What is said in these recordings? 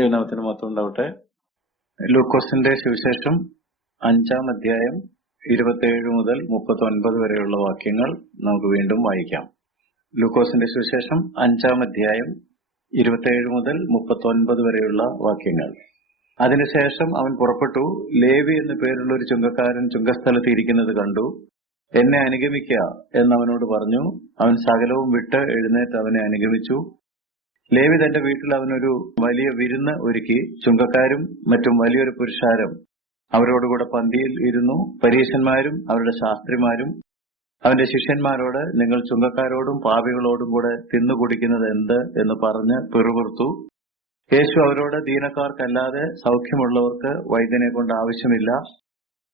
ദൈവനാമത്തിന് മഹത്വം ഉണ്ടാവട്ടെ. ലൂക്കോസിന്റെ സുവിശേഷം 5-ാം അധ്യായം 27 മുതൽ 39 വരെയുള്ള വാക്യങ്ങൾ നമുക്ക് വീണ്ടും വായിക്കാം. ലൂക്കോസിന്റെ സുവിശേഷം 5-ാം അധ്യായം 27 മുതൽ 39 വരെയുള്ള വാക്യങ്ങൾ. അതിനുശേഷം അവൻ പുറപ്പെട്ടു. ലേവി എന്നു പേരുള്ള ഒരു ചുങ്കക്കാരൻ ചുങ്കസ്ഥലത്ത് ഇരിക്കുന്നത് കണ്ടു. എന്നെ അനുഗമിക്കുക എന്നവനോട് പറഞ്ഞു. അവൻ സകലവും വിട്ട് എഴുന്നേറ്റ് അവനെ അനുഗമിച്ചു. ലേവി തന്റെ വീട്ടിൽ അവനൊരു വലിയ വിരുന്ന് ഒരുക്കി. ചുങ്കക്കാരും മറ്റും വലിയൊരു പുരുഷാരം അവരോടുകൂടെ പന്തിയിൽ ഇരുന്നു. പരീശന്മാരും അവരുടെ ശാസ്ത്രിമാരും അവന്റെ ശിഷ്യന്മാരോട്, നിങ്ങൾ ചുങ്കക്കാരോടും പാപികളോടും കൂടെ തിന്നുകുടിക്കുന്നത് എന്ത് എന്ന് പറഞ്ഞ് പിറുപിറുത്തു. യേശു അവരോട്, ദീനക്കാർക്കല്ലാതെ സൗഖ്യമുള്ളവർക്ക് വൈദ്യനെ കൊണ്ട് ആവശ്യമില്ല.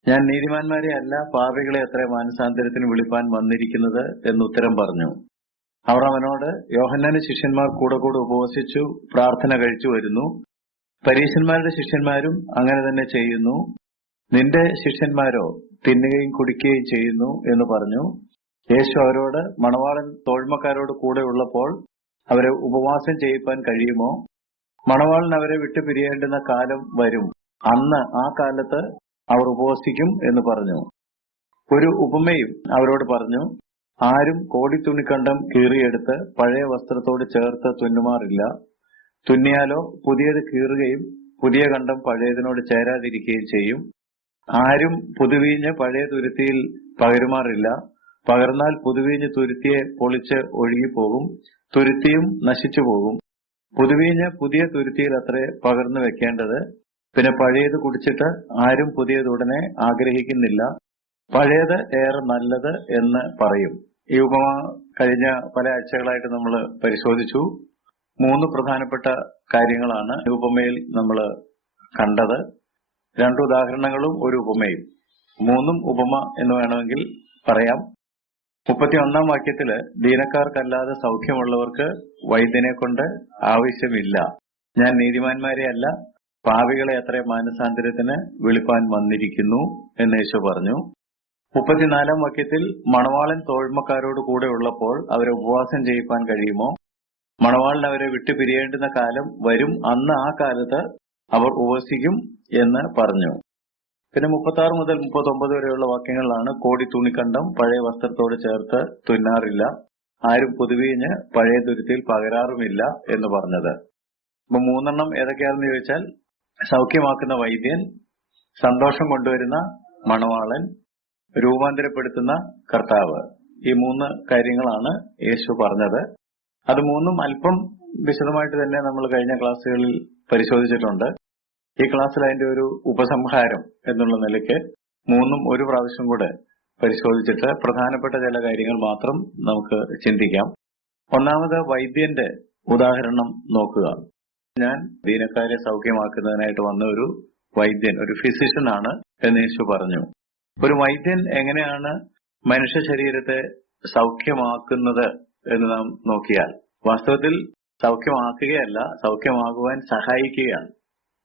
ഞാൻ നീതിമാന്മാരെ അല്ല പാപികളെ അത്ര മാനസാന്തരത്തിന് വിളിപ്പാൻ വന്നിരിക്കുന്നത് എന്നുത്തരം പറഞ്ഞു. അവർ അവനോട്, യോഹന്നാന്റെ ശിഷ്യന്മാർ കൂടെ കൂടെ ഉപവസിച്ചു പ്രാർത്ഥന കഴിച്ചു വരുന്നു. പരീശന്മാരുടെ ശിഷ്യന്മാരും അങ്ങനെ തന്നെ ചെയ്യുന്നു. നിന്റെ ശിഷ്യന്മാരോ തിന്നുകയും കുടിക്കുകയും ചെയ്യുന്നു എന്ന് പറഞ്ഞു. യേശു അവരോട്, മണവാളൻ തോഴ്മക്കാരോട് കൂടെ ഉള്ളപ്പോൾ അവരെ ഉപവാസം ചെയ്യിപ്പാൻ കഴിയുമോ? മണവാളൻ അവരെ വിട്ടു പിരിയേണ്ടുന്ന കാലം വരും, അന്ന് ആ കാലത്ത് അവർ ഉപവസിക്കും എന്ന് പറഞ്ഞു. ഒരു ഉപമയും അവരോട് പറഞ്ഞു. ആരും കോടിത്തുണിക്കണ്ടം കീറിയെടുത്ത് പഴയ വസ്ത്രത്തോട് ചേർത്ത് തുന്നുമാറില്ല. തുന്നിയാലോ പുതിയത് കീറുകയും പുതിയ കണ്ടം പഴയതിനോട് ചേരാതിരിക്കുകയും ചെയ്യും. ആരും പുതുവീഞ്ഞ് പഴയ തുരുത്തിയിൽ പകരുമാറില്ല. പകർന്നാൽ പുതുവീഞ്ഞ് തുരുത്തിയെ പൊളിച്ച് ഒഴുകിപ്പോകും, തുരുത്തിയും നശിച്ചു പോകും. പുതുവീഞ്ഞ് പുതിയ തുരുത്തിയിൽ അത്രേ പകർന്നു വെക്കേണ്ടത്. പിന്നെ പഴയത് കുടിച്ചിട്ട് ആരും പുതിയത് ഉടനെ ആഗ്രഹിക്കുന്നില്ല. പഴയത് ഏറെ നല്ലത് എന്ന് പറയും. ഈ ഉപമ കഴിഞ്ഞ പല ആഴ്ചകളായിട്ട് നമ്മൾ പരിശോധിച്ചു. 3 പ്രധാനപ്പെട്ട കാര്യങ്ങളാണ് ഈ ഉപമയിൽ നമ്മൾ കണ്ടത്. 2 ഉദാഹരണങ്ങളും ഒരു ഉപമയും. 3 ഉപമ എന്ന് വേണമെങ്കിൽ പറയാം. 31-ാം വാക്യത്തില്, ദീനക്കാർക്കല്ലാതെ സൗഖ്യമുള്ളവർക്ക് വൈദ്യനെ കൊണ്ട് ആവശ്യമില്ല. ഞാൻ നീതിമാന്മാരെ അല്ല പാപികളെ അത്ര മാനസാന്തരത്തിന് വിളിപ്പാൻ വന്നിരിക്കുന്നു എന്ന് യേശു പറഞ്ഞു. 34-ാം വാക്യത്തിൽ, മണവാളൻ തോഴ്മക്കാരോട് കൂടെ ഉള്ളപ്പോൾ അവരെ ഉപവാസം ചെയ്യിപ്പാൻ കഴിയുമോ? മണവാളൻ അവരെ വിട്ടു പിരിയേണ്ടുന്ന കാലം വരും, അന്ന് ആ കാലത്ത് അവർ ഉപവസിക്കും എന്ന് പറഞ്ഞു. പിന്നെ 36 മുതൽ 39 വരെയുള്ള വാക്യങ്ങളിലാണ് കോടി തുണിക്കണ്ടം പഴയ വസ്ത്രത്തോട് ചേർത്ത് തുന്നാറില്ല, ആരും പുതുവീഞ്ഞ് പഴയ തുരുത്തിയിൽ പകരാറുമില്ല എന്ന് പറഞ്ഞത്. അപ്പൊ 3 ഏതൊക്കെയാണെന്ന് ചോദിച്ചാൽ, സൗഖ്യമാക്കുന്ന വൈദ്യൻ, സന്തോഷം കൊണ്ടുവരുന്ന മണവാളൻ, രൂപാന്തരപ്പെടുത്തുന്ന കർത്താവ്. ഈ 3 കാര്യങ്ങളാണ് യേശു പറഞ്ഞത്. അത് 3 അല്പം വിശദമായിട്ട് തന്നെ നമ്മൾ കഴിഞ്ഞ ക്ലാസ്സുകളിൽ പരിശോധിച്ചിട്ടുണ്ട്. ഈ ക്ലാസ്സിൽ അതിന്റെ ഒരു ഉപസംഹാരം എന്നുള്ള നിലയ്ക്ക് 3 ഒരു പ്രാവശ്യം കൂടെ പരിശോധിച്ചിട്ട് പ്രധാനപ്പെട്ട ചില കാര്യങ്ങൾ മാത്രം നമുക്ക് ചിന്തിക്കാം. ഒന്നാമത്, വൈദ്യന്റെ ഉദാഹരണം നോക്കുക. ഞാൻ ദീനക്കാരെ സൗഖ്യമാക്കുന്നതിനായിട്ട് വന്ന ഒരു വൈദ്യൻ, ഒരു ഫിസിഷ്യൻ ആണ് എന്ന് യേശു പറഞ്ഞു. ഒരു വൈദ്യൻ എങ്ങനെയാണ് മനുഷ്യ ശരീരത്തെ സൗഖ്യമാക്കുന്നത് എന്ന് നാം നോക്കിയാൽ, വാസ്തവത്തിൽ സൗഖ്യമാക്കുകയല്ല, സൗഖ്യമാകുവാൻ സഹായിക്കുകയാണ്.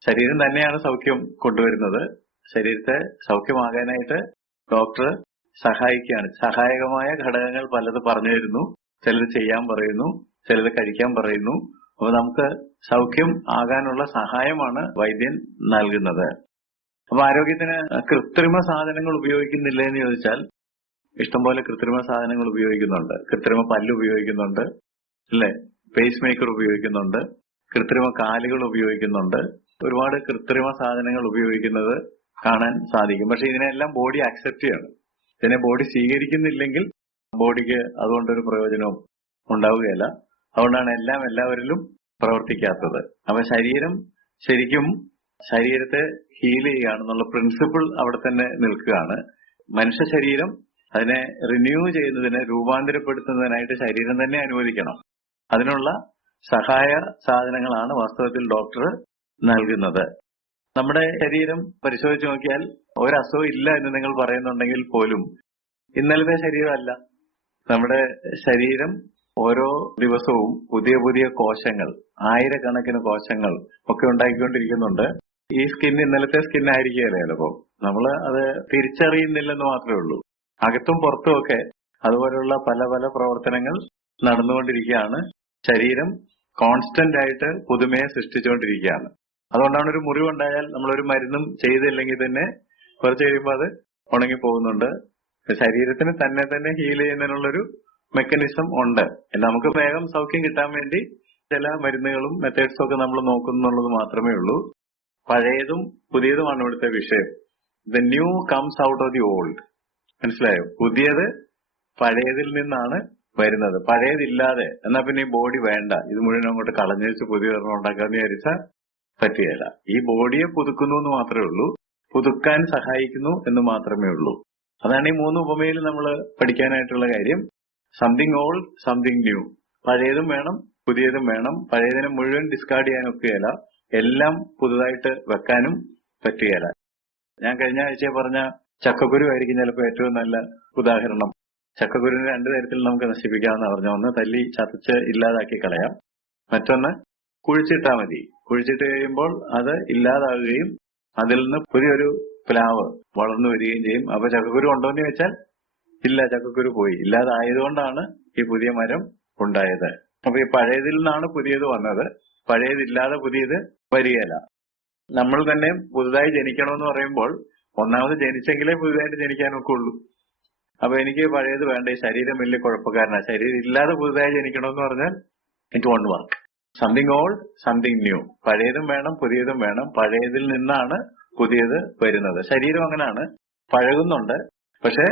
ശരീരം തന്നെയാണ് സൗഖ്യം കൊണ്ടുവരുന്നത്. ശരീരത്തെ സൗഖ്യമാകാനായിട്ട് ഡോക്ടർ സഹായിക്കുകയാണ്. സഹായകമായ ഘടകങ്ങൾ പലത് പറഞ്ഞു തരുന്നു. ചിലത് ചെയ്യാൻ പറയുന്നു, ചിലത് കഴിക്കാൻ പറയുന്നു. അപ്പൊ നമുക്ക് സൗഖ്യം ആകാനുള്ള സഹായമാണ് വൈദ്യൻ നൽകുന്നത്. അപ്പൊ ആരോഗ്യത്തിന് കൃത്രിമ സാധനങ്ങൾ ഉപയോഗിക്കുന്നില്ല എന്ന് ചോദിച്ചാൽ, ഇഷ്ടംപോലെ കൃത്രിമ സാധനങ്ങൾ ഉപയോഗിക്കുന്നുണ്ട്. കൃത്രിമ പല്ല് ഉപയോഗിക്കുന്നുണ്ട്, അല്ലെ? പേസ് മേക്കർ ഉപയോഗിക്കുന്നുണ്ട്, കൃത്രിമ കാലുകൾ ഉപയോഗിക്കുന്നുണ്ട്. ഒരുപാട് കൃത്രിമ സാധനങ്ങൾ ഉപയോഗിക്കുന്നത് കാണാൻ സാധിക്കും. പക്ഷെ ഇതിനെല്ലാം ബോഡി അക്സെപ്റ്റ് ചെയ്യണം. ഇതിനെ ബോഡി സ്വീകരിക്കുന്നില്ലെങ്കിൽ ബോഡിക്ക് അതുകൊണ്ടൊരു പ്രയോജനവും ഉണ്ടാവുകയില്ല. അതുകൊണ്ടാണ് എല്ലാവരിലും പ്രവർത്തിക്കാത്തത്. അപ്പൊ ശരീരം ശരിക്കും ശരീരത്തെ ഹീൽ ചെയ്യുകയാണെന്നുള്ള പ്രിൻസിപ്പിൾ അവിടെ തന്നെ നിൽക്കുകയാണ്. മനുഷ്യ ശരീരം അതിനെ റിന്യൂ ചെയ്യുന്നതിന്, രൂപാന്തരപ്പെടുത്തുന്നതിനായിട്ട് ശരീരം തന്നെ അനുവദിക്കണം. അതിനുള്ള സഹായ സാധനങ്ങളാണ് വാസ്തവത്തിൽ ഡോക്ടർ നൽകുന്നത്. നമ്മുടെ ശരീരം പരിശോധിച്ച് നോക്കിയാൽ ഒരസുഖം ഇല്ല എന്ന് നിങ്ങൾ പറയുന്നുണ്ടെങ്കിൽ പോലും ഇന്നലത്തെ ശരീരമല്ല. നമ്മുടെ ശരീരം ഓരോ ദിവസവും പുതിയ പുതിയ കോശങ്ങൾ, ആയിരക്കണക്കിന് കോശങ്ങൾ ഒക്കെ ഉണ്ടാക്കിക്കൊണ്ടിരിക്കുന്നുണ്ട്. ഈ സ്കിൻ ഇന്നലത്തെ സ്കിൻ ആയിരിക്കുകയല്ലേ ചിലപ്പോ. നമ്മൾ അത് തിരിച്ചറിയുന്നില്ലെന്ന് മാത്രമേ ഉള്ളൂ. അകത്തും പുറത്തും ഒക്കെ അതുപോലെയുള്ള പല പല പ്രവർത്തനങ്ങൾ നടന്നുകൊണ്ടിരിക്കുകയാണ്. ശരീരം കോൺസ്റ്റന്റ് ആയിട്ട് പുതുമയെ സൃഷ്ടിച്ചുകൊണ്ടിരിക്കുകയാണ്. അതുകൊണ്ടാണ് ഒരു മുറിവുണ്ടായാൽ നമ്മളൊരു മരുന്നും ചെയ്തില്ലെങ്കിൽ തന്നെ കുറച്ച് കഴിയുമ്പോൾ അത് ഉണങ്ങി പോകുന്നുണ്ട്. ശരീരത്തിന് തന്നെ ഹീൽ ചെയ്യുന്നതിനുള്ളൊരു മെക്കാനിസം ഉണ്ട്. നമുക്ക് വേഗം സൗഖ്യം കിട്ടാൻ വേണ്ടി ചില മരുന്നുകളും മെത്തേഡ്സും ഒക്കെ നമ്മൾ നോക്കുന്നുള്ളത് മാത്രമേ ഉള്ളൂ. പഴയതും പുതിയതുമാണ് ഇവിടുത്തെ വിഷയം. The new comes out of the old. മനസ്സിലായോ? പുതിയത് പഴയതിൽ നിന്നാണ് വരുന്നത്. പഴയതില്ലാതെ എന്നാ പിന്നെ ഈ ബോഡി വേണ്ട, ഇത് മുഴുവൻ അങ്ങോട്ട് കളഞ്ഞു വെച്ച് പുതിയൊരെണ്ണം ഉണ്ടാക്കാന്ന് വിചാരിച്ചാൽ പറ്റുകയില്ല. ഈ ബോഡിയെ പുതുക്കുന്നു എന്ന് മാത്രമേ ഉള്ളൂ, പുതുക്കാൻ സഹായിക്കുന്നു എന്ന് മാത്രമേ ഉള്ളൂ. അതാണ് ഈ 3 ഉപമയിൽ നമ്മൾ പഠിക്കാനായിട്ടുള്ള കാര്യം. Something old, something new. പഴയതും വേണം, പുതിയതും വേണം. പഴയതിനെ മുഴുവൻ ഡിസ്കാർഡ് ചെയ്യാൻ ഒക്കുകയില്ല, എല്ലാം പുതുതായിട്ട് വെക്കാനും പറ്റുകയില്ല. ഞാൻ കഴിഞ്ഞ ആഴ്ച പറഞ്ഞ ചക്കക്കുരു ആയിരിക്കും ചിലപ്പോൾ ഏറ്റവും നല്ല ഉദാഹരണം. ചക്കക്കുരുവിനെ 2 തരത്തിൽ നമുക്ക് നശിപ്പിക്കാമെന്ന് പറഞ്ഞു. ഒന്ന് തല്ലി ചതച്ച് ഇല്ലാതാക്കി കളയാം, മറ്റൊന്ന് കുഴിച്ചിട്ടാൽ മതി. കുഴിച്ചിട്ട് കഴിയുമ്പോൾ അത് ഇല്ലാതാകുകയും അതിൽ നിന്ന് പുതിയൊരു പ്ലാവ് വളർന്നു വരികയും ചെയ്യും. അപ്പൊ ചക്കക്കുരു ഉണ്ടോന്ന് ചോദിച്ചാൽ ഇല്ല, ചക്കക്കുരു പോയി. ഇല്ലാതായതുകൊണ്ടാണ് ഈ പുതിയ മരം ഉണ്ടായത്. അപ്പൊ ഈ പഴയതിൽ നിന്നാണ് പുതിയത് വന്നത്. പഴയതില്ലാതെ പുതിയത് വരികയില്ല. നമ്മൾ തന്നെ പുതുതായി ജനിക്കണമെന്ന് പറയുമ്പോൾ ഒന്നാമത് ജനിച്ചെങ്കിലേ പുതുതായിട്ട് ജനിക്കാനൊക്കെ ഉള്ളൂ. അപ്പൊ എനിക്ക് പഴയത് വേണ്ട, ഈ ശരീരം വലിയ കുഴപ്പക്കാരനാണ്, ശരീരം ഇല്ലാതെ പുതുതായി ജനിക്കണമെന്ന് പറഞ്ഞാൽ it won't work. Something old, something new. പഴയതും വേണം, പുതിയതും വേണം. പഴയതിൽ നിന്നാണ് പുതിയത് വരുന്നത്. ശരീരം അങ്ങനെയാണ്, പഴകുന്നുണ്ട്. പക്ഷെ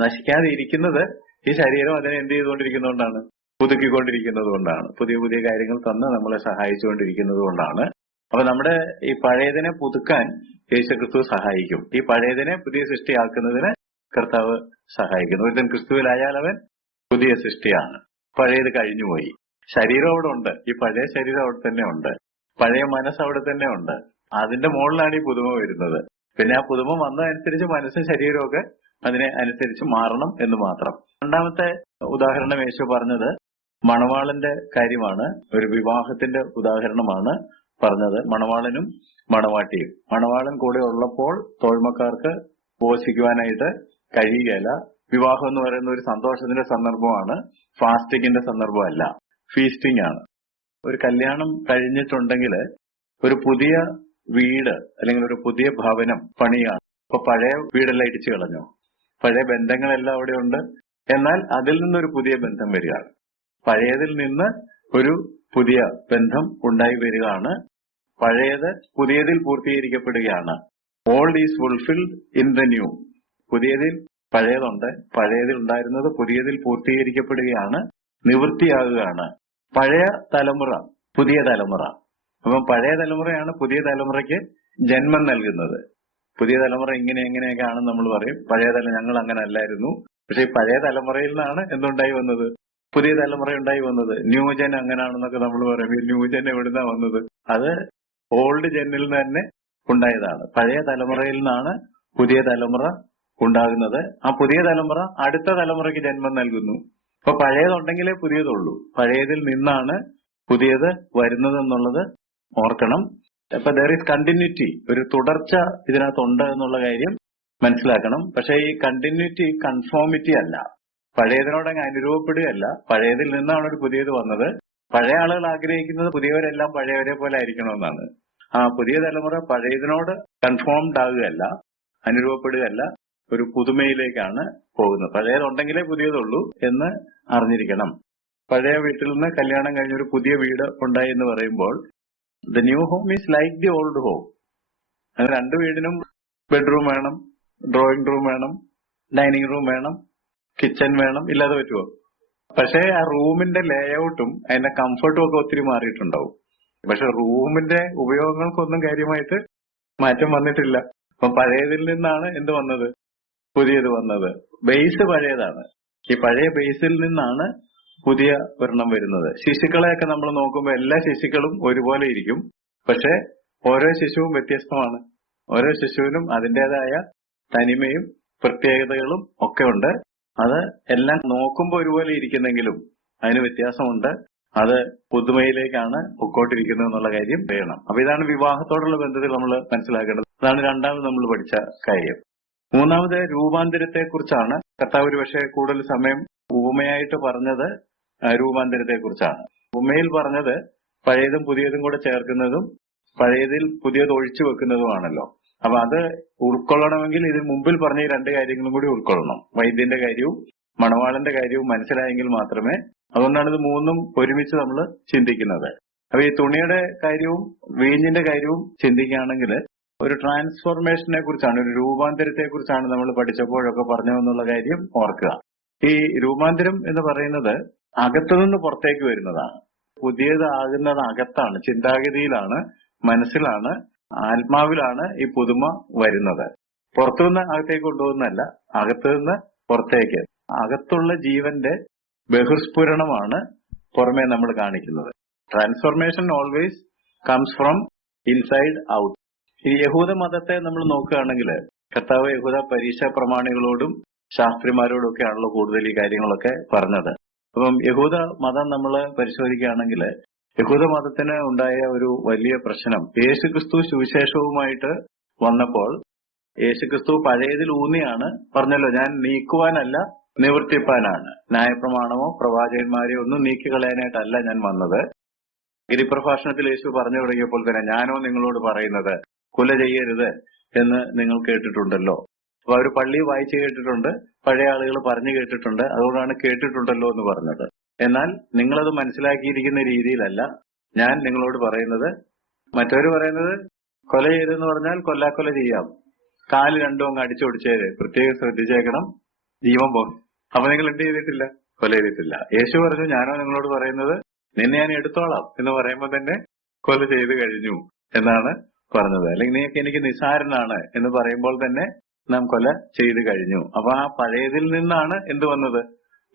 നശിക്കാതെ ഇരിക്കുന്നത് ഈ ശരീരം അതിനെ എന്ത് ചെയ്തുകൊണ്ടിരിക്കുന്നതുകൊണ്ടാണ്? പുതുക്കിക്കൊണ്ടിരിക്കുന്നത് കൊണ്ടാണ്. പുതിയ പുതിയ കാര്യങ്ങൾ തന്ന് നമ്മളെ സഹായിച്ചുകൊണ്ടിരിക്കുന്നത് കൊണ്ടാണ്. അപ്പൊ നമ്മുടെ ഈ പഴയതിനെ പുതുക്കാൻ യേശുക്രിസ്തു സഹായിക്കും. ഈ പഴയതിനെ പുതിയ സൃഷ്ടിയാക്കുന്നതിന് കർത്താവ് സഹായിക്കുന്നു. ഒരുത്തൻ ക്രിസ്തുവിലായാൽ അവൻ പുതിയ സൃഷ്ടിയാണ്. പഴയത് കഴിഞ്ഞുപോയി. ശരീരം അവിടെ ഉണ്ട്, ഈ പഴയ ശരീരം അവിടെ തന്നെ ഉണ്ട്, പഴയ മനസ്സ് അവിടെ തന്നെ ഉണ്ട്. അതിന്റെ മുകളിലാണ് ഈ പുതുമ വരുന്നത്. പിന്നെ ആ പുതുമ വന്നതനുസരിച്ച് മനസ്സും ശരീരമൊക്കെ അതിനെ അനുസരിച്ച് മാറണം എന്ന് മാത്രം. രണ്ടാമത്തെ ഉദാഹരണം യേശു പറഞ്ഞത് മണവാളന്റെ കാര്യമാണ്. ഒരു വിവാഹത്തിന്റെ ഉദാഹരണമാണ് പറഞ്ഞത്. മണവാളനും മണവാട്ടിയും. മണവാളൻ കൂടെ ഉള്ളപ്പോൾ തോഴ്മക്കാർക്ക് ഉപവസിക്കുവാനായിട്ട് കഴിയുകയില്ല. വിവാഹം എന്ന് പറയുന്ന ഒരു സന്തോഷത്തിന്റെ സന്ദർഭമാണ്, ഫാസ്റ്റിങ്ങിന്റെ സന്ദർഭമല്ല, ഫീസ്റ്റിംഗ് ആണ്. ഒരു കല്യാണം കഴിഞ്ഞിട്ടുണ്ടെങ്കിൽ ഒരു പുതിയ വീട് അല്ലെങ്കിൽ ഒരു പുതിയ ഭവനം പണിയാണ്. ഇപ്പൊ പഴയ വീടെല്ലാം ഇടിച്ചു കളഞ്ഞു, പഴയ ബന്ധങ്ങളെല്ലാം അവിടെ ഉണ്ട്. എന്നാൽ അതിൽ നിന്നൊരു പുതിയ ബന്ധം വരികയാണ്. പഴയതിൽ നിന്ന് ഒരു പുതിയ ബന്ധം ഉണ്ടായി വരികയാണ്. പഴയത് പുതിയതിൽ പൂർത്തീകരിക്കപ്പെടുകയാണ്. Old is fulfilled in the new. പുതിയതിൽ പഴയതുണ്ട്, പഴയതിൽ ഉണ്ടായിരുന്നത് പുതിയതിൽ പൂർത്തീകരിക്കപ്പെടുകയാണ്, നിവൃത്തിയാകുകയാണ്. പഴയ തലമുറ, പുതിയ തലമുറ. അപ്പം പഴയ തലമുറയാണ് പുതിയ തലമുറയ്ക്ക് ജന്മം നൽകുന്നത്. പുതിയ തലമുറ എങ്ങനെയൊക്കെ ആണെന്ന് നമ്മൾ പറയും. പഴയ ഞങ്ങൾ അങ്ങനെ അല്ലായിരുന്നു. പക്ഷെ ഈ പഴയ തലമുറയിൽ നിന്നാണ് എന്തുണ്ടായി വന്നത്? പുതിയ തലമുറ ഉണ്ടായി വന്നത്. ന്യൂജൻ അങ്ങനെയാണെന്നൊക്കെ നമ്മൾ പറയും. ഈ ന്യൂജൻ എവിടുന്നാ വന്നത്? അത് ഓൾഡ് ജെന്നിൽ നിന്ന് തന്നെ ഉണ്ടായതാണ്. പഴയ തലമുറയിൽ നിന്നാണ് പുതിയ തലമുറ ഉണ്ടാകുന്നത്. ആ പുതിയ തലമുറ അടുത്ത തലമുറയ്ക്ക് ജന്മം നൽകുന്നു. അപ്പൊ പഴയതുണ്ടെങ്കിലേ പുതിയതുള്ളൂ. പഴയതിൽ നിന്നാണ് പുതിയത് വരുന്നത് എന്നുള്ളത് ഓർക്കണം. അപ്പൊ ദർ ഈസ് കണ്ടിന്യൂറ്റി, ഒരു തുടർച്ച ഇതിനകത്തുണ്ട് എന്നുള്ള കാര്യം മനസ്സിലാക്കണം. പക്ഷെ ഈ കണ്ടിന്യൂറ്റി കൺഫോമിറ്റി അല്ല, പഴയതിനോടങ്ങ് അനുരൂപപ്പെടുകയല്ല. പഴയതിൽ നിന്നാണ് ഒരു പുതിയത് വന്നത്. പഴയ ആളുകൾ ആഗ്രഹിക്കുന്നത് പുതിയവരെല്ലാം പഴയവരെ പോലെ ആയിരിക്കണമെന്നാണ്. ആ പുതിയ തലമുറ പഴയതിനോട് കൺഫോംഡ് ആകുകയല്ല, അനുരൂപപ്പെടുകയല്ല, ഒരു പുതുമയിലേക്കാണ് പോകുന്നത്. പഴയതുണ്ടെങ്കിലേ പുതിയതുള്ളൂ എന്ന് അറിഞ്ഞിരിക്കണം. പഴയ വീട്ടിൽ നിന്ന് കല്യാണം കഴിഞ്ഞൊരു പുതിയ വീട് ഉണ്ടായി എന്ന് പറയുമ്പോൾ the new home is like the old home. അങ്ങനെ 2 വീടിനും ബെഡ്റൂം വേണം, ഡ്രോയിങ് റൂം വേണം, ഡൈനിങ് റൂം വേണം, കിച്ചൺ വേണം. ഇല്ലാതെ പറ്റുമോ? പക്ഷേ ആ റൂമിന്റെ ലേഔട്ടും അതിന്റെ കംഫർട്ടും ഒക്കെ ഒത്തിരി മാറിയിട്ടുണ്ടാവും. പക്ഷെ റൂമിന്റെ ഉപയോഗങ്ങൾക്കൊന്നും കാര്യമായിട്ട് മാറ്റം വന്നിട്ടില്ല. അപ്പൊ പഴയതിൽ നിന്നാണ് എന്ത് വന്നത്? പുതിയത് വന്നത്. ബേസ് പഴയതാണ്. ഈ പഴയ ബേസിൽ നിന്നാണ് പുതിയ ഒരെണ്ണം വരുന്നത്. ശിശുക്കളെയൊക്കെ നമ്മൾ നോക്കുമ്പോൾ എല്ലാ ശിശുക്കളും ഒരുപോലെ ഇരിക്കും. പക്ഷെ ഓരോ ശിശുവും വ്യത്യസ്തമാണ്. ഓരോ ശിശുവിനും അതിൻ്റെതായ തനിമയും പ്രത്യേകതകളും ഒക്കെ ഉണ്ട്. അത് എല്ലാം നോക്കുമ്പോൾ ഒരുപോലെ ഇരിക്കുന്നെങ്കിലും അതിന് വ്യത്യാസമുണ്ട്. അത് പുതുമയിലേക്കാണ് പൊക്കോട്ടിരിക്കുന്നത് എന്നുള്ള കാര്യം അറിയണം. അപ്പൊ ഇതാണ് വിവാഹത്തോടുള്ള ബന്ധത്തിൽ നമ്മൾ മനസ്സിലാക്കേണ്ടത്. അതാണ് രണ്ടാമത് നമ്മൾ പഠിച്ച കാര്യം. മൂന്നാമത് രൂപാന്തരത്തെ കുറിച്ചാണ്. കർത്താവ് ഒരു പക്ഷേ കൂടുതൽ സമയം ഉപമയായിട്ട് പറഞ്ഞത് രൂപാന്തരത്തെ കുറിച്ചാണ്. ഉപമയിൽ പറഞ്ഞത് പഴയതും പുതിയതും കൂടെ ചേർക്കുന്നതും പഴയതിൽ പുതിയത് ഒഴിച്ചു വെക്കുന്നതുമാണല്ലോ. അപ്പൊ അത് ഉൾക്കൊള്ളണമെങ്കിൽ ഇതിന് മുമ്പിൽ പറഞ്ഞ ഈ രണ്ട് കാര്യങ്ങളും കൂടി ഉൾക്കൊള്ളണം. വൈദ്യന്റെ കാര്യവും മണവാളന്റെ കാര്യവും മനസ്സിലായെങ്കിൽ മാത്രമേ. അതുകൊണ്ടാണ് ഇത് മൂന്നും ഒരുമിച്ച് നമ്മൾ ചിന്തിക്കുന്നത്. അപ്പൊ ഈ തുണിയുടെ കാര്യവും വീഞ്ഞിന്റെ കാര്യവും ചിന്തിക്കുകയാണെങ്കിൽ ഒരു ട്രാൻസ്ഫോർമേഷനെ കുറിച്ചാണ്, ഒരു രൂപാന്തരത്തെ കുറിച്ചാണ് നമ്മൾ പഠിച്ചപ്പോഴൊക്കെ പറഞ്ഞതെന്നുള്ള കാര്യം ഓർക്കുക. ഈ രൂപാന്തരം എന്ന് പറയുന്നത് അകത്തുനിന്ന് പുറത്തേക്ക് വരുന്നതാണ്. പുതിയതാകുന്നത് അകത്താണ്, ചിന്താഗതിയിലാണ്, മനസ്സിലാണ്, ആത്മാവിലാണ് ഈ പുതുമ വരുന്നത്. പുറത്തുനിന്ന് അകത്തേക്ക് കൊണ്ടുപോകുന്നതല്ല, അകത്തുനിന്ന് പുറത്തേക്ക്. അകത്തുള്ള ജീവന്റെ ബഹിർസ്ഫുരണമാണ് പുറമേ നമ്മൾ കാണിക്കുന്നത്. Transformation always comes from inside out. ഈ യഹൂദ മതത്തെ നമ്മൾ നോക്കുകയാണെങ്കിൽ കർത്താവ് യഹൂദ പരീക്ഷാ പ്രമാണികളോടും ശാസ്ത്രിമാരോടും ഒക്കെ ആണല്ലോ കൂടുതൽ ഈ കാര്യങ്ങളൊക്കെ പറഞ്ഞത്. അപ്പം യഹൂദ മതം നമ്മൾ പരിശോധിക്കുകയാണെങ്കിൽ യഹൂദ മതത്തിന് ഉണ്ടായ ഒരു വലിയ പ്രശ്നം, യേശുക്രിസ്തു സുവിശേഷവുമായിട്ട് വന്നപ്പോൾ യേശുക്രിസ്തു പഴയതിൽ ഊന്നിയാണ് പറഞ്ഞല്ലോ, ഞാൻ നീക്കുവാനല്ല നിവർത്തിപ്പാനാണ്. ന്യായപ്രമാണമോ പ്രവാചകന്മാരെയോ ഒന്നും നീക്കിക്കളയാനായിട്ടല്ല ഞാൻ വന്നത്. ഗിരിപ്രഭാഷണത്തിൽ യേശു പറഞ്ഞു തുടങ്ങിയപ്പോൾ തന്നെ ഞാനോ നിങ്ങളോട് പറയുന്നത് കൊല ചെയ്യരുത് എന്ന് നിങ്ങൾ കേട്ടിട്ടുണ്ടല്ലോ. അപ്പൊ അവർ പള്ളി വായിച്ചു കേട്ടിട്ടുണ്ട്, പഴയ ആളുകൾ പറഞ്ഞു കേട്ടിട്ടുണ്ട്, അതുകൊണ്ടാണ് കേട്ടിട്ടുണ്ടല്ലോ എന്ന് പറഞ്ഞത്. എന്നാൽ നിങ്ങളത് മനസ്സിലാക്കിയിരിക്കുന്ന രീതിയിലല്ല ഞാൻ നിങ്ങളോട് പറയുന്നത്. മറ്റവര് പറയുന്നത് കൊല ചെയ്തെന്ന് പറഞ്ഞാൽ കൊല്ലാക്കൊല ചെയ്യാം, കാല് രണ്ടും അങ്ങ് അടിച്ചൊടിച്ചേര്, പ്രത്യേകം ശ്രദ്ധിച്ചേക്കണം, ജീവൻ പോകും. അപ്പൊ നിങ്ങൾ എന്ത് ചെയ്തിട്ടില്ല? കൊല ചെയ്തിട്ടില്ല. യേശു പറഞ്ഞു ഞാനോ നിങ്ങളോട് പറയുന്നത് നിന്നെ ഞാൻ എടുത്തോളാം എന്ന് പറയുമ്പോൾ തന്നെ കൊല ചെയ്ത് കഴിഞ്ഞു എന്നാണ് പറഞ്ഞത്. അല്ലെങ്കിൽ നീയൊക്കെ എനിക്ക് നിസ്സാരനാണ് എന്ന് പറയുമ്പോൾ തന്നെ നാം കൊല ചെയ്ത് കഴിഞ്ഞു. അപ്പൊ ആ പഴയതിൽ നിന്നാണ് എന്ത് വന്നത്?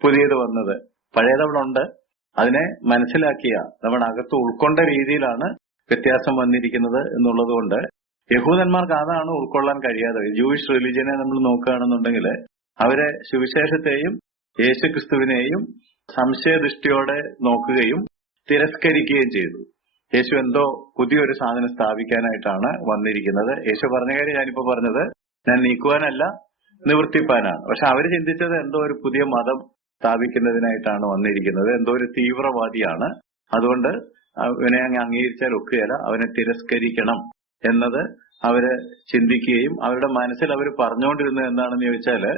പുതിയത് വന്നത്. പഴയത് അവിടെ ഉണ്ട്, അതിനെ മനസ്സിലാക്കിയ നമ്മുടെ അകത്ത് ഉൾക്കൊണ്ട രീതിയിലാണ് വ്യത്യാസം വന്നിരിക്കുന്നത് എന്നുള്ളത് കൊണ്ട് യഹൂദന്മാർക്ക് അതാണ് ഉൾക്കൊള്ളാൻ കഴിയാതെ. ജൂയിഷ് റിലിജനെ നമ്മൾ നോക്കുകയാണെന്നുണ്ടെങ്കിൽ അവരെ സുവിശേഷത്തെയും യേശുക്രിസ്തുവിനെയും സംശയദൃഷ്ടിയോടെ നോക്കുകയും തിരസ്കരിക്കുകയും ചെയ്തു. യേശു എന്തോ പുതിയൊരു സാധനം സ്ഥാപിക്കാനായിട്ടാണ് വന്നിരിക്കുന്നത്. യേശു പറഞ്ഞ കാര്യം ഞാനിപ്പോ പറഞ്ഞത്, ഞാൻ നീക്കുവാനല്ല നിവർത്തിപ്പാനാണ്. പക്ഷെ അവര് ചിന്തിച്ചത് എന്തോ ഒരു പുതിയ മതം സ്ഥാപിക്കുന്നതിനായിട്ടാണ് വന്നിരിക്കുന്നത്, എന്തോ ഒരു തീവ്രവാദിയാണ്, അതുകൊണ്ട് അവനെ അങ്ങ് അംഗീകരിച്ചാൽ ഒക്കുകയില്ല, അവനെ തിരസ്കരിക്കണം എന്നത് അവര് ചിന്തിക്കുകയും അവരുടെ മനസ്സിൽ അവർ പറഞ്ഞുകൊണ്ടിരുന്നത് എന്താണെന്ന് ചോദിച്ചാല്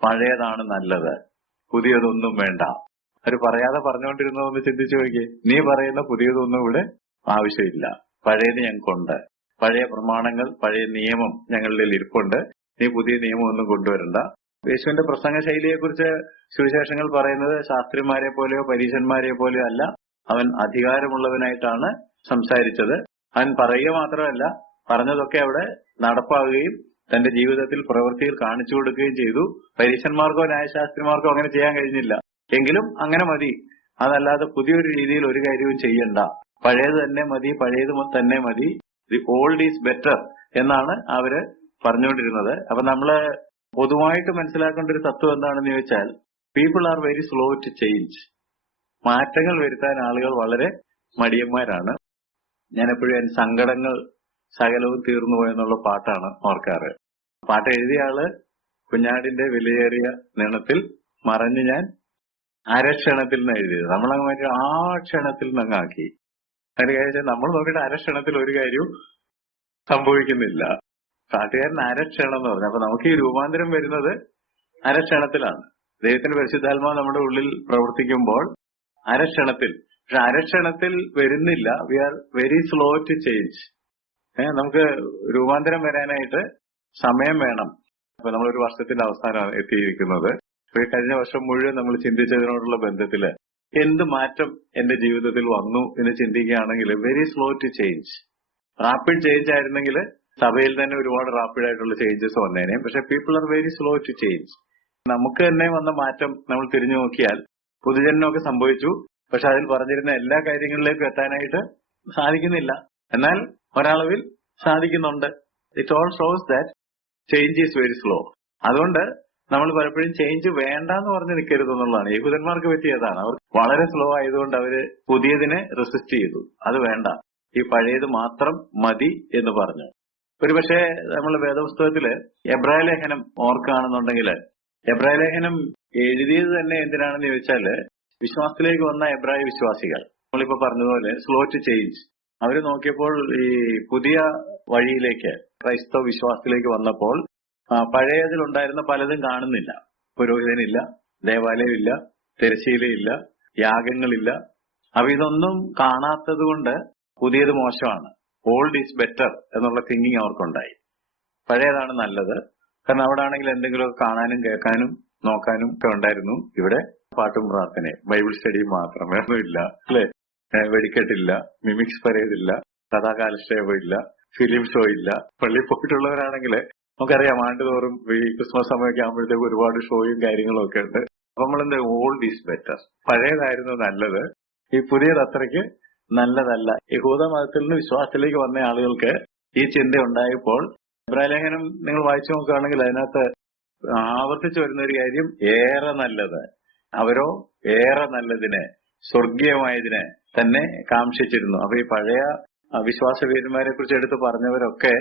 പഴയതാണ് നല്ലത്, പുതിയതൊന്നും വേണ്ട. അവർ പറയാതെ പറഞ്ഞുകൊണ്ടിരുന്നതെന്ന് ചിന്തിച്ചു നോക്കിയേ. നീ പറയുന്ന പുതിയതൊന്നും ഇവിടെ ആവശ്യമില്ല, പഴയത് ഞങ്ങൾക്കുണ്ട്, പഴയ പ്രമാണങ്ങൾ പഴയ നിയമം ഞങ്ങളിൽ ഇരിപ്പുണ്ട്, നീ പുതിയ നിയമം ഒന്നും കൊണ്ടുവരണ്ട. യേശുവിന്റെ പ്രസംഗ ശൈലിയെ കുറിച്ച് സുവിശേഷങ്ങൾ പറയുന്നത് ശാസ്ത്രിമാരെ പോലെയോ പരീശന്മാരെ പോലെയോ അല്ല, അവൻ അധികാരമുള്ളവനായിട്ടാണ് സംസാരിച്ചത്. അവൻ പറയുക മാത്രമല്ല, പറഞ്ഞതൊക്കെ അവിടെ നടപ്പാവുകയും തന്റെ ജീവിതത്തിൽ പ്രവൃത്തിയിൽ കാണിച്ചു കൊടുക്കുകയും ചെയ്തു. പരീശന്മാർക്കോ ന്യായശാസ്ത്രിമാർക്കോ അങ്ങനെ ചെയ്യാൻ കഴിഞ്ഞില്ല. എങ്കിലും അങ്ങനെ മതി, അതല്ലാതെ പുതിയൊരു രീതിയിൽ ഒരു കാര്യവും ചെയ്യണ്ട, പഴയത് തന്നെ മതി, പഴയത് തന്നെ മതി, ദി ഓൾഡ് ഈസ് ബെറ്റർ എന്നാണ് അവര് പറഞ്ഞുകൊണ്ടിരുന്നത്. അപ്പൊ നമ്മള് പൊതുവായിട്ട് മനസ്സിലാക്കേണ്ട ഒരു തത്വം എന്താണെന്ന് ചോദിച്ചാൽ, people are very slow to change. മാറ്റങ്ങൾ വരുത്താൻ ആളുകൾ വളരെ മടിയന്മാരാണ്. ഞാൻ എപ്പോഴും സങ്കടങ്ങൾ സകലവും തീർന്നു പോയെന്നുള്ള പാട്ടാണ് ഓർക്കാറ്. പാട്ട് എഴുതിയ ആള് കുഞ്ഞാടിന്റെ വിലയേറിയ നീളത്തിൽ മറഞ്ഞ് ഞാൻ അരക്ഷണത്തിൽ നിന്ന് എഴുതിയത്. നമ്മളങ്ങ് മറ്റേ ആ ക്ഷണത്തിൽ നിന്നങ്ങാക്കി. അതിന് കാര്യം നമ്മൾ നോക്കിയിട്ട് അരക്ഷണത്തിൽ ഒരു കാര്യവും സംഭവിക്കുന്നില്ല. പാട്ടുകാരൻ അരക്ഷണം എന്ന് പറഞ്ഞു. അപ്പൊ നമുക്ക് ഈ രൂപാന്തരം വരുന്നത് അരക്ഷണത്തിലാണ്. ദൈവത്തിന്റെ പരിശുദ്ധാത്മാവ് നമ്മുടെ ഉള്ളിൽ പ്രവർത്തിക്കുമ്പോൾ അരക്ഷണത്തിൽ. പക്ഷെ അരക്ഷണത്തിൽ വരുന്നില്ല. We are very slow to change. നമുക്ക് രൂപാന്തരം വരാനായിട്ട് സമയം വേണം. അപ്പൊ നമ്മളൊരു വർഷത്തിന്റെ അവസാനമാണ് എത്തിയിരിക്കുന്നത്. അപ്പൊ ഈ കഴിഞ്ഞ വർഷം മുഴുവൻ നമ്മൾ ചിന്തിച്ചതിനോടുള്ള ബന്ധത്തില് എന്ത് മാറ്റം എന്റെ ജീവിതത്തിൽ വന്നു എന്ന് ചിന്തിക്കുകയാണെങ്കിൽ very slow to change. Rapid change ആയിരുന്നെങ്കിൽ സഭയിൽ തന്നെ ഒരുപാട് റാപ്പിഡ് ആയിട്ടുള്ള ചേഞ്ചസ് വന്നേനെ. പക്ഷെ people are very slow to change. നമുക്ക് തന്നെ വന്ന മാറ്റം നമ്മൾ തിരിഞ്ഞു നോക്കിയാൽ പുതുജന്മമൊക്കെ സംഭവിച്ചു, പക്ഷെ അതിൽ പറഞ്ഞിരുന്ന എല്ലാ കാര്യങ്ങളിലേക്കും എത്താനായിട്ട് സാധിക്കുന്നില്ല. എന്നാൽ ഒരളവിൽ സാധിക്കുന്നുണ്ട്. It all shows that change is very slow. അതുകൊണ്ട് നമ്മൾ പലപ്പോഴും ചേഞ്ച് വേണ്ട എന്ന് പറഞ്ഞ് നിൽക്കരുത് എന്നുള്ളതാണ്. യഹൂദന്മാർക്ക് പറ്റിയതാണ്. അവർ വളരെ സ്ലോ ആയതുകൊണ്ട് അവര് പുതിയതിനെ റെസിസ്റ്റ് ചെയ്തു. അത് വേണ്ട, ഈ പഴയത് മാത്രം മതി എന്ന് പറഞ്ഞു. ഒരുപക്ഷെ നമ്മൾ വേദപുസ്തകത്തില് എബ്രായ ലേഖനം ഓർക്കുകയാണെന്നുണ്ടെങ്കിൽ, എബ്രായ ലേഖനം എഴുതിയത് തന്നെ എന്തിനാണെന്ന് ചോദിച്ചാല് വിശ്വാസത്തിലേക്ക് വന്ന എബ്രായ വിശ്വാസികൾ, നമ്മളിപ്പോ പറഞ്ഞതുപോലെ സ്ലോ ടു ചേഞ്ച്, അവര് നോക്കിയപ്പോൾ ഈ പുതിയ വഴിയിലേക്ക് ക്രൈസ്തവ വിശ്വാസത്തിലേക്ക് വന്നപ്പോൾ പഴയതിലുണ്ടായിരുന്ന പലതും കാണുന്നില്ല. പുരോഹിതനില്ല, ദേവാലയമില്ല, തിരശ്ശീലയില്ല, യാഗങ്ങളില്ല. അപ്പൊ ഇതൊന്നും കാണാത്തത് കൊണ്ട് പുതിയത് മോശമാണ്, ഓൾഡ് ഈസ് ബെറ്റർ എന്നുള്ള തിങ്കിങ് അവർക്കുണ്ടായി. പഴയതാണ് നല്ലത്. കാരണം അവിടെ ആണെങ്കിൽ എന്തെങ്കിലുമൊക്കെ കാണാനും കേൾക്കാനും നോക്കാനും ഒക്കെ ഉണ്ടായിരുന്നു. ഇവിടെ പാട്ടും പ്രാർത്ഥനയും ബൈബിൾ സ്റ്റഡിയും മാത്രം, വേറൊന്നുമില്ല അല്ലെ. വെടിക്കെട്ടില്ല, മിമിക്സ് പരേതില്ല, കഥാകാലക്ഷേപം ഇല്ല, ഫിലിം ഷോ ഇല്ല. പള്ളിയിൽ പോയിട്ടുള്ളവരാണെങ്കിൽ നമുക്കറിയാം ആണ്ടുതോറും ഈ ക്രിസ്മസ് സമയമൊക്കെ ആകുമ്പോഴത്തേക്ക് ഒരുപാട് ഷോയും കാര്യങ്ങളും ഒക്കെ ഉണ്ട്. അപ്പൊ നമ്മളെന്താ, ഓൾഡ് ഈസ് ബെറ്റർ, പഴയതായിരുന്നു നല്ലത്, ഈ പുതിയത് അത്രയ്ക്ക് നല്ലതല്ല. യഹൂദ മതത്തിൽ നിന്ന് വിശ്വാസത്തിലേക്ക് വന്ന ആളുകൾക്ക് ഈ ചിന്ത ഉണ്ടായപ്പോൾ എബ്രായലേഖനം നിങ്ങൾ വായിച്ചു നോക്കുകയാണെങ്കിൽ അതിനകത്ത് ആവർത്തിച്ചു വരുന്ന ഒരു കാര്യം, ഏറെ നല്ലത്. അവരോ ഏറെ നല്ലതിനെ, സ്വർഗീയമായതിനെ തന്നെ കാംക്ഷിച്ചിരുന്നു. അപ്പൊ ഈ പഴയ വിശ്വാസ വീരന്മാരെ കുറിച്ച് എടുത്ത് പറഞ്ഞവരൊക്കെ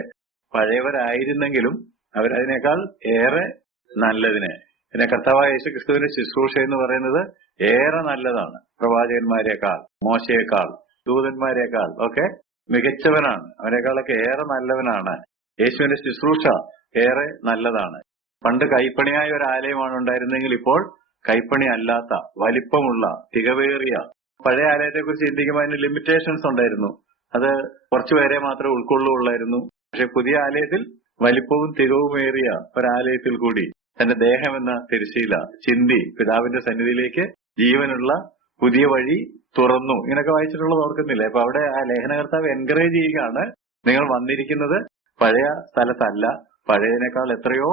പഴയവരായിരുന്നെങ്കിലും അവരതിനേക്കാൾ ഏറെ നല്ലതിനെ, പിന്നെ കർത്താവായ യേശു ക്രിസ്തുവിന്റെ ശുശ്രൂഷ എന്ന് പറയുന്നത് ഏറെ നല്ലതാണ്. പ്രവാചകന്മാരെക്കാൾ, മോശയേക്കാൾ, ദൂതന്മാരെക്കാൾ ഒക്കെ മികച്ചവനാണ്, അവരെക്കാളൊക്കെ ഏറെ നല്ലവനാണ്. യേശുവിന്റെ ശുശ്രൂഷ ഏറെ നല്ലതാണ്. പണ്ട് കൈപ്പണിയായ ഒരു ആലയമാണ് ഉണ്ടായിരുന്നെങ്കിൽ ഇപ്പോൾ കൈപ്പണി അല്ലാത്ത, വലിപ്പമുള്ള, തികവേറിയ പഴയ ആലയത്തെ കുറിച്ച് ചിന്തിക്കുമ്പോൾ അതിന് ലിമിറ്റേഷൻസ് ഉണ്ടായിരുന്നു. അത് കുറച്ചുപേരെ മാത്രമേ ഉൾക്കൊള്ളുള്ളായിരുന്നു. പക്ഷെ പുതിയ ആലയത്തിൽ വലിപ്പവും തികവുമേറിയ ഒരാലയത്തിൽ കൂടി തന്റെ ദേഹം എന്ന തിരശ്ശീല ചിന്തി പിതാവിന്റെ സന്നിധിയിലേക്ക് ജീവനുള്ള പുതിയ വഴി തുറന്നു. ഇങ്ങനെയൊക്കെ വായിച്ചിട്ടുള്ളത് ഓർക്കുന്നില്ലേ? അപ്പൊ അവിടെ ആ ലേഖനകർത്താവ് എൻകറേജ് ചെയ്യുകയാണ്, നിങ്ങൾ വന്നിരിക്കുന്നത് പഴയ സ്ഥലത്തല്ല, പഴയതിനേക്കാൾ എത്രയോ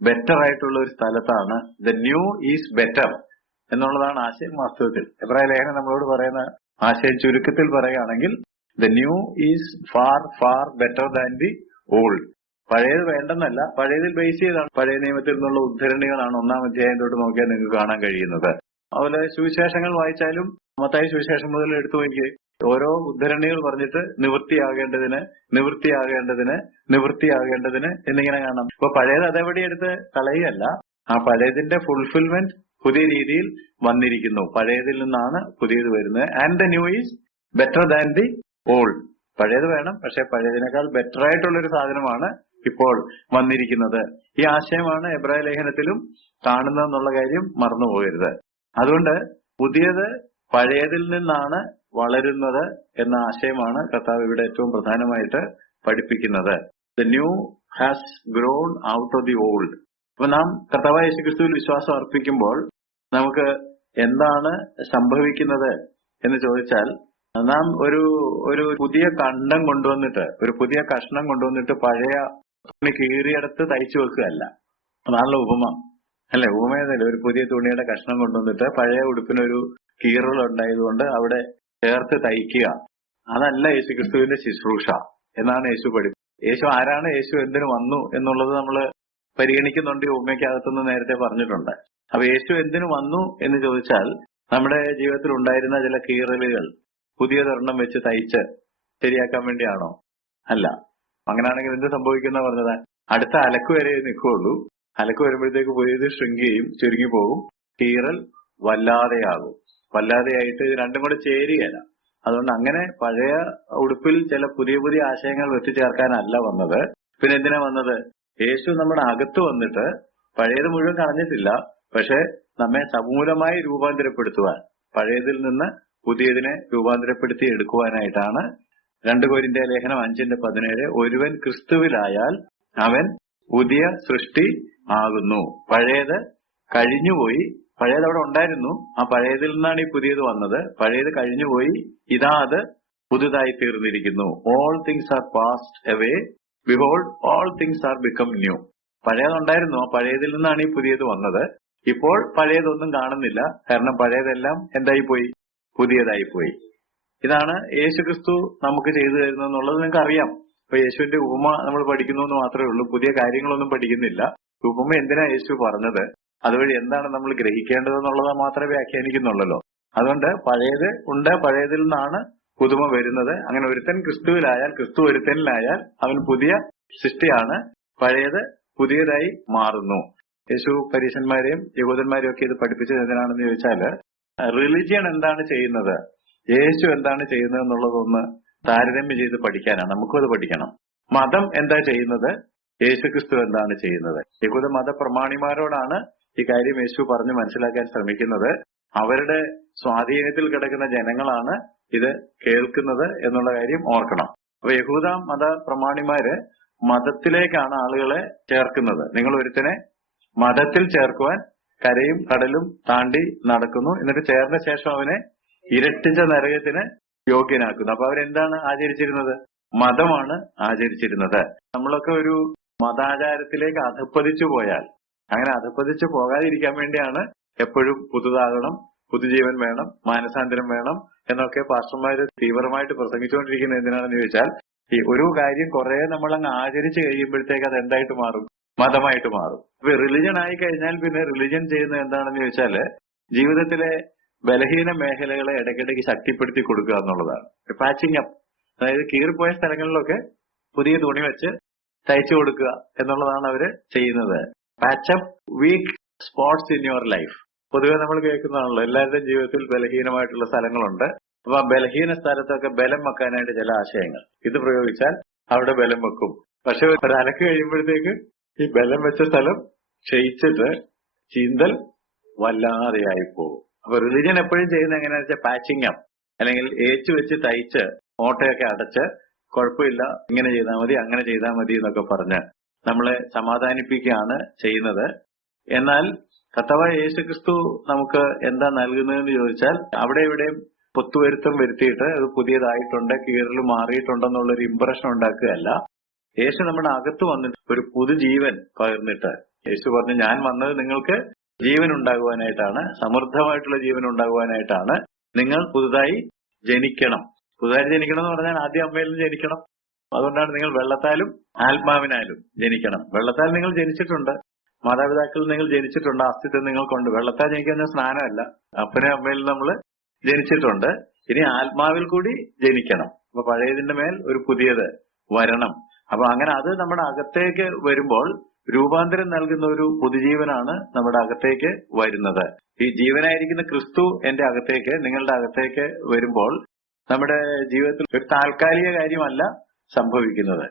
ബെറ്റർ ആയിട്ടുള്ള ഒരു സ്ഥലത്താണ്. ദ ന്യൂ ഈസ് ബെറ്റർ എന്നുള്ളതാണ് ആശയം. വാസ്തവത്തിൽ എബ്രായ ലേഖനം നമ്മളോട് പറയുന്ന ആശയം ചുരുക്കത്തിൽ പറയുകയാണെങ്കിൽ, the new is far far better than the old. പഴയത് വേണ്ടെന്നല്ല, പഴയതിൽ ബേസ് ചെയ്താണ്. പഴയ നിയമത്തിൽ നിന്നുള്ള ഉദ്ധരണികളാണ് 1-ാം അധ്യായം തൊട്ട് നോക്കിയാൽ നിങ്ങൾക്ക് കാണാൻ കഴിയുന്നത്. അതുപോലെ സുവിശേഷങ്ങൾ വായിച്ചാലും മത്തായി സുവിശേഷം മുതൽ എടുത്തു നോക്കി ഓരോ ഉദ്ധരണികൾ പറഞ്ഞിട്ട് നിവൃത്തിയാകേണ്ടതിന്, നിവൃത്തിയാകേണ്ടതിന്, നിവൃത്തിയാകേണ്ടതിന് എന്നിങ്ങനെ കാണാം. ഇപ്പൊ പഴയത് അതേപടി എടുത്ത് കളയല്ല, ആ പഴയതിന്റെ ഫുൾഫിൽമെന്റ് പുതിയ രീതിയിൽ വന്നിരിക്കുന്നു. പഴയതിൽ നിന്നാണ് പുതിയത് വരുന്നത്. And the new is better than the old. പഴയത് വേണം, പക്ഷെ പഴയതിനേക്കാൾ ബെറ്റർ ആയിട്ടുള്ളൊരു സാധനമാണ് ഇപ്പോൾ വന്നിരിക്കുന്നത്. ഈ ആശയമാണ് എബ്രായ ലേഖനത്തിലും കാണുന്നതെന്നുള്ള കാര്യം മറന്നുപോകരുത്. അതുകൊണ്ട് പുതിയത് പഴയതിൽ നിന്നാണ് വളരുന്നത് എന്ന ആശയമാണ് കർത്താവ് ഇവിടെ ഏറ്റവും പ്രധാനമായിട്ട് പഠിപ്പിക്കുന്നത്. The new has grown out of the old. അപ്പൊ നാം കർത്താവായ യേശുക്രിസ്തുവിൽ വിശ്വാസം അർപ്പിക്കുമ്പോൾ നമുക്ക് എന്താണ് സംഭവിക്കുന്നത് എന്ന് ചോദിച്ചാൽ, നാം ഒരു പുതിയ കണ്ടം കൊണ്ടുവന്നിട്ട്, ഒരു പുതിയ കഷ്ണം കൊണ്ടുവന്നിട്ട് പഴയ തുണി കീറിയെടുത്ത് തയ്ച്ചു വെക്കുകയല്ല. അതാണല്ലോ ഉപമ, അല്ലെ? ഉപമയെന്നല്ലേ, ഒരു പുതിയ തുണിയുടെ കഷ്ണം കൊണ്ടുവന്നിട്ട് പഴയ ഉടുപ്പിനൊരു കീറൽ ഉണ്ടായതുകൊണ്ട് അവിടെ ചേർത്ത് തയ്ക്കുക. അതല്ല യേശു ക്രിസ്തുവിന്റെ ശുശ്രൂഷ എന്നാണ് യേശു പഠിപ്പിച്ചത്. യേശു ആരാണ്, യേശു എന്തിനു വന്നു എന്നുള്ളത് നമ്മൾ പരിഗണിക്കുന്നുണ്ട്. ഈ ഉപമയ്ക്കകത്തുനിന്ന് നേരത്തെ പറഞ്ഞിട്ടുണ്ട്. അപ്പൊ യേശു എന്തിനു വന്നു എന്ന് ചോദിച്ചാൽ, നമ്മുടെ ജീവിതത്തിൽ ഉണ്ടായിരുന്ന ചില കീറലുകൾ പുതിയതൊരെണ്ണം വെച്ച് തയ്ച്ച് ശരിയാക്കാൻ വേണ്ടിയാണോ? അല്ല. അങ്ങനെയാണെങ്കിൽ എന്ത് സംഭവിക്കുന്ന പറഞ്ഞത്, അടുത്ത അലക്ക് വരെ നിൽക്കുകയുള്ളൂ. അലക്ക് വരുമ്പോഴത്തേക്ക് പുതിയത് ശൃംഖിയും ചുരുങ്ങി പോകും, കീറൽ വല്ലാതെയാകും. വല്ലാതെയായിട്ട് ഇത് രണ്ടും കൂടെ ചേരുകയില്ല. അതുകൊണ്ട് അങ്ങനെ പഴയ ഉടുപ്പിൽ ചില പുതിയ പുതിയ ആശയങ്ങൾ വെച്ചുചേർക്കാനല്ല വന്നത്. പിന്നെ എന്തിനാ വന്നത്? യേശു നമ്മുടെ അകത്ത് വന്നിട്ട് പഴയത് മുഴുവൻ കളഞ്ഞിട്ടില്ല, പക്ഷെ നമ്മെ സമൂലമായി രൂപാന്തരപ്പെടുത്തുവാൻ, പഴയതിൽ നിന്ന് പുതിയതിനെ രൂപാന്തരപ്പെടുത്തി എടുക്കുവാനായിട്ടാണ്. 2 കൊരിന്ത്യർ ലേഖനം 5:17, ഒരുവൻ ക്രിസ്തുവിലായാൽ അവൻ പുതിയ സൃഷ്ടി ആകുന്നു, പഴയത് കഴിഞ്ഞുപോയി. പഴയത് അവിടെ ഉണ്ടായിരുന്നു, ആ പഴയതിൽ നിന്നാണ് ഈ പുതിയത് വന്നത്. പഴയത് കഴിഞ്ഞുപോയി, ഇതാ അത് പുതുതായി തീർന്നിരിക്കുന്നു. All things are passed away, behold all things are become new. പഴയതുണ്ടായിരുന്നു, ആ പഴയതിൽ നിന്നാണ് ഈ പുതിയത് വന്നത്. ഇപ്പോൾ പഴയതൊന്നും കാണുന്നില്ല, കാരണം പഴയതെല്ലാം എന്തായിപ്പോയി? പുതിയതായിപ്പോയി. ഇതാണ് യേശുക്രിസ്തു നമുക്ക് ചെയ്തു തരുന്നതെന്നുള്ളത് നിങ്ങൾക്ക് അറിയാം. ഇപ്പൊ യേശുവിന്റെ ഉപമ നമ്മൾ പഠിക്കുന്നു എന്ന് മാത്രമേ ഉള്ളൂ, പുതിയ കാര്യങ്ങളൊന്നും പഠിക്കുന്നില്ല. ഉപമ എന്തിനാ യേശു പറഞ്ഞത്, അതുവഴി എന്താണ് നമ്മൾ ഗ്രഹിക്കേണ്ടതെന്നുള്ളത് മാത്രമേ വ്യാഖ്യാനിക്കുന്നുള്ളല്ലോ. അതുകൊണ്ട് പഴയത് ഉണ്ട്, പഴയതിൽ നിന്നാണ് പുതുമ വരുന്നത്. അങ്ങനെ ഒരുത്തൻ ക്രിസ്തുവിലായാൽ, ക്രിസ്തു ഒരുത്തനിലായാൽ അവൻ പുതിയ സൃഷ്ടിയാണ്, പഴയത് പുതിയതായി മാറുന്നു. യേശു പരീശന്മാരെയും യഹൂദന്മാരെയും ഒക്കെ ഇത് പഠിപ്പിച്ചത് എന്തിനാണെന്ന് ചോദിച്ചാല്, റിലിജിയൻ എന്താണ് ചെയ്യുന്നത്, യേശു എന്താണ് ചെയ്യുന്നത് എന്നുള്ളതൊന്ന് താരതമ്യം ചെയ്ത് പഠിക്കാനാണ്. നമുക്കും അത് പഠിക്കണം. മതം എന്താ ചെയ്യുന്നത്, യേശുക്രിസ്തു എന്താണ് ചെയ്യുന്നത്. യഹൂദ മത പ്രമാണിമാരോടാണ് ഈ കാര്യം യേശു പറഞ്ഞ് മനസ്സിലാക്കാൻ ശ്രമിക്കുന്നത്. അവരുടെ സ്വാധീനത്തിൽ കിടക്കുന്ന ജനങ്ങളാണ് ഇത് കേൾക്കുന്നത് എന്നുള്ള കാര്യം ഓർക്കണം. അപ്പൊ യഹൂദ മത പ്രമാണിമാര് മതത്തിലേക്കാണ് ആളുകളെ ചേർക്കുന്നത്. നിങ്ങൾ ഒരുത്തനെ മതത്തിൽ ചേർക്കുവാൻ കരയും കടലും താണ്ടി നടക്കുന്നു, എന്നിട്ട് ചേർന്ന ശേഷം അവനെ ഇരട്ടിച്ച നരകത്തിന് യോഗ്യനാക്കുന്നു. അപ്പൊ അവരെന്താണ് ആചരിച്ചിരുന്നത്? മതമാണ് ആചരിച്ചിരുന്നത്. നമ്മളൊക്കെ ഒരു മതാചാരത്തിലേക്ക് അധപ്പതിച്ചു പോയാൽ, അങ്ങനെ അധപ്പതിച്ചു പോകാതിരിക്കാൻ വേണ്ടിയാണ് എപ്പോഴും പുതുതാകണം, പുതുജീവൻ വേണം, മാനസാന്തരം വേണം എന്നൊക്കെ പാസ്റ്റർമാര് തീവ്രമായിട്ട് പ്രസംഗിച്ചുകൊണ്ടിരിക്കുന്നത്. എന്തിനാണെന്ന് ചോദിച്ചാൽ, ഈ ഒരു കാര്യം കുറെ നമ്മളങ്ങ് ആചരിച്ചു കഴിയുമ്പോഴത്തേക്ക് അത് എന്തായിട്ട് മാറും? മതമായിട്ട് മാറും. ഇപ്പൊ റിലിജൻ ആയി കഴിഞ്ഞാൽ പിന്നെ റിലിജൻ ചെയ്യുന്നത് എന്താണെന്ന് ചോദിച്ചാല് ജീവിതത്തിലെ ബലഹീന മേഖലകളെ ഇടയ്ക്കിടയ്ക്ക് ശക്തിപ്പെടുത്തി കൊടുക്കുക എന്നുള്ളതാണ്. പാച്ചിങ് അപ്പ്, അതായത് കീറിപ്പോയ സ്ഥലങ്ങളിലൊക്കെ പുതിയ തുണി വെച്ച് തയ്ച്ചു കൊടുക്കുക എന്നുള്ളതാണ് അവര് ചെയ്യുന്നത്. Patch up weak spots in your life. പൊതുവെ നമ്മൾ കേൾക്കുന്നതാണല്ലോ, എല്ലാവരുടെയും ജീവിതത്തിൽ ബലഹീനമായിട്ടുള്ള സ്ഥലങ്ങളുണ്ട്. അപ്പൊ ആ ബലഹീന സ്ഥലത്തൊക്കെ ബലം വെക്കാനായിട്ട് ചില ആശയങ്ങൾ, ഇത് പ്രയോഗിച്ചാൽ അവിടെ ബലം വെക്കും. പക്ഷെ ഒരു അലക്ക് കഴിയുമ്പോഴത്തേക്ക് ഈ ബലം വെച്ച സ്ഥലം ക്ഷയിച്ചിട്ട് ചീന്തൽ വല്ലാതെയായി പോകും. അപ്പൊ റിലിജൻ എപ്പോഴും ചെയ്യുന്നത് എങ്ങനെയാണെന്ന് വെച്ചാൽ പാച്ചിങ് അപ്പ്, അല്ലെങ്കിൽ ഏച്ചു വെച്ച് തയ്ച്ച് ഓട്ടയൊക്കെ അടച്ച് കുഴപ്പമില്ല, ഇങ്ങനെ ചെയ്താൽ മതി, അങ്ങനെ ചെയ്താൽ മതി എന്നൊക്കെ പറഞ്ഞ് നമ്മളെ സമാധാനിപ്പിക്കുകയാണ് ചെയ്യുന്നത്. എന്നാൽ കർത്താവായ യേശുക്രിസ്തു നമുക്ക് എന്താ നൽകുന്നതെന്ന് ചോദിച്ചാൽ, അവിടെ ഇവിടെയും പൊത്തുവരുത്തം വരുത്തിയിട്ട് അത് പുതിയതായിട്ടുണ്ട്, കീറൽ മാറിയിട്ടുണ്ടെന്നുള്ളൊരു ഇംപ്രഷൻ ഉണ്ടാക്കുകയല്ല. യേശു നമ്മുടെ അകത്ത് വന്നിട്ട് ഒരു പുതുജീവൻ പകർന്നിട്ട്, യേശു പറഞ്ഞു, ഞാൻ വന്നത് നിങ്ങൾക്ക് ജീവൻ ഉണ്ടാകുവാനായിട്ടാണ്, സമൃദ്ധമായിട്ടുള്ള ജീവൻ ഉണ്ടാകുവാനായിട്ടാണ്. നിങ്ങൾ പുതുതായി ജനിക്കണം. പുതുതായി ജനിക്കണം എന്ന് പറഞ്ഞാൽ ആദ്യം അമ്മയിൽ നിന്ന് ജനിക്കണം. അതുകൊണ്ടാണ് നിങ്ങൾ വെള്ളത്താലും ആത്മാവിനാലും ജനിക്കണം. വെള്ളത്താൽ നിങ്ങൾ ജനിച്ചിട്ടുണ്ട്, മാതാപിതാക്കളിൽ നിങ്ങൾ ജനിച്ചിട്ടുണ്ട്, അസ്തിത്വം നിങ്ങൾക്കുണ്ട്. വെള്ളത്താൽ ജനിക്കുന്ന സ്നാനമല്ല, അപ്പനെ അമ്മയിൽ നമ്മൾ ജനിച്ചിട്ടുണ്ട്. ഇനി ആത്മാവിൽ കൂടി ജനിക്കണം. അപ്പൊ പഴയതിന്റെ മേൽ ഒരു പുതിയത് വരണം. അപ്പൊ അങ്ങനെ അത് നമ്മുടെ അകത്തേക്ക് വരുമ്പോൾ രൂപാന്തരം നൽകുന്ന ഒരു പുതുജീവനാണ് നമ്മുടെ അകത്തേക്ക് വരുന്നത്. ഈ ജീവനായിരിക്കുന്ന ക്രിസ്തു എന്റെ അകത്തേക്ക്, നിങ്ങളുടെ അകത്തേക്ക് വരുമ്പോൾ നമ്മുടെ ജീവിതത്തിൽ ഒരു താൽക്കാലിക കാര്യമല്ല സംഭവിക്കുന്നത്.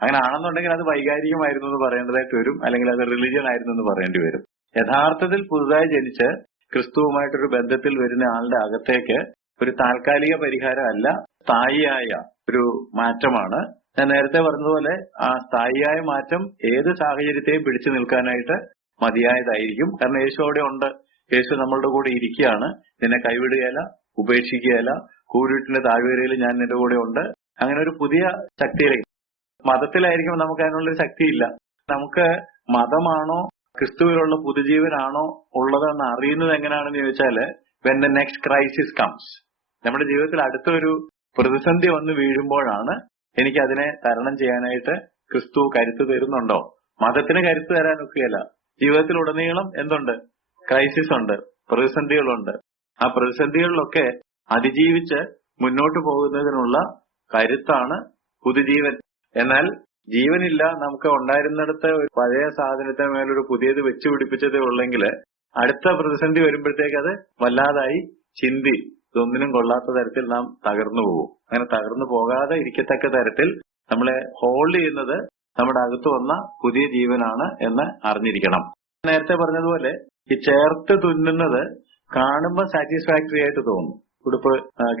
അങ്ങനെ ആണെന്നുണ്ടെങ്കിൽ അത് വൈകാരികമായിരുന്നു എന്ന് പറയേണ്ടതായിട്ട് വരും, അല്ലെങ്കിൽ അത് റിലിജിയൻ ആയിരുന്നു എന്ന് പറയേണ്ടി വരും. യഥാർത്ഥത്തിൽ പുതുതായി ജനിച്ച് ക്രിസ്തുവുമായിട്ടൊരു ബന്ധത്തിൽ വരുന്ന ആളുടെ അകത്തേക്ക് ഒരു താൽക്കാലിക പരിഹാരം അല്ല, സ്ഥായിയായ ഒരു മാറ്റമാണ്. ഞാൻ നേരത്തെ പറഞ്ഞതുപോലെ ആ സ്ഥായിയായ മാറ്റം ഏത് സാഹചര്യത്തെയും പിടിച്ചു നിൽക്കാനായിട്ട് മതിയായതായിരിക്കും. കാരണം യേശു അവിടെ ഉണ്ട്, യേശു നമ്മളുടെ കൂടെ ഇരിക്കുകയാണ്. നിന്നെ കൈവിടുകയല്ല, ഉപേക്ഷിക്കുകയല്ല, കൂരിട്ടിന്റെ താഴ്വരയിൽ ഞാൻ നിന്റെ കൂടെ ഉണ്ട്. അങ്ങനെ ഒരു പുതിയ ശക്തിയിലേക്ക്. മതത്തിലായിരിക്കും നമുക്ക് അതിനുള്ളൊരു ശക്തിയില്ല. നമുക്ക് മതമാണോ ക്രിസ്തുവിലുള്ള പുതുജീവനാണോ ഉള്ളതെന്ന് അറിയുന്നത് എങ്ങനെയാണെന്ന് ചോദിച്ചാല്, when the next crisis comes, നമ്മുടെ ജീവിതത്തിൽ അടുത്തൊരു പ്രതിസന്ധി വന്ന് വീഴുമ്പോഴാണ് എനിക്ക് അതിനെ തരണം ചെയ്യാനായിട്ട് ക്രിസ്തു കരുത്ത് തരുന്നുണ്ടോ. മതത്തിന് കരുത്ത് തരാനൊക്കെയല്ല. ജീവിതത്തിലുടനീളം എന്തുണ്ട്? ക്രൈസിസ് ഉണ്ട്, പ്രതിസന്ധികളുണ്ട്. ആ പ്രതിസന്ധികളിലൊക്കെ അതിജീവിച്ച് മുന്നോട്ട് പോകുന്നതിനുള്ള കരുത്താണ് പുതുജീവൻ. എന്നാൽ ജീവനില്ല, നമുക്ക് ഉണ്ടായിരുന്നിടത്ത് ഒരു പഴയ സാധനത്തിന് മേലൊരു പുതിയത് വെച്ച് പിടിപ്പിച്ചതേ ഉള്ളെങ്കിൽ അടുത്ത പ്രതിസന്ധി വരുമ്പോഴത്തേക്ക് അത് വല്ലാതായി ചിന്തി ഇതൊന്നിനും കൊള്ളാത്ത തരത്തിൽ നാം തകർന്നു പോകും. അങ്ങനെ തകർന്നു പോകാതെ ഇരിക്കത്തക്ക തരത്തിൽ നമ്മളെ ഹോൾഡ് ചെയ്യുന്നത് നമ്മുടെ അകത്ത് വന്ന പുതിയ ജീവനാണ് എന്ന് അറിഞ്ഞിരിക്കണം. നേരത്തെ പറഞ്ഞതുപോലെ ഈ ചേർത്ത് തുന്നുന്നത് കാണുമ്പോൾ സാറ്റിസ്ഫാക്ടറി ആയിട്ട് തോന്നും. ഉടുപ്പ്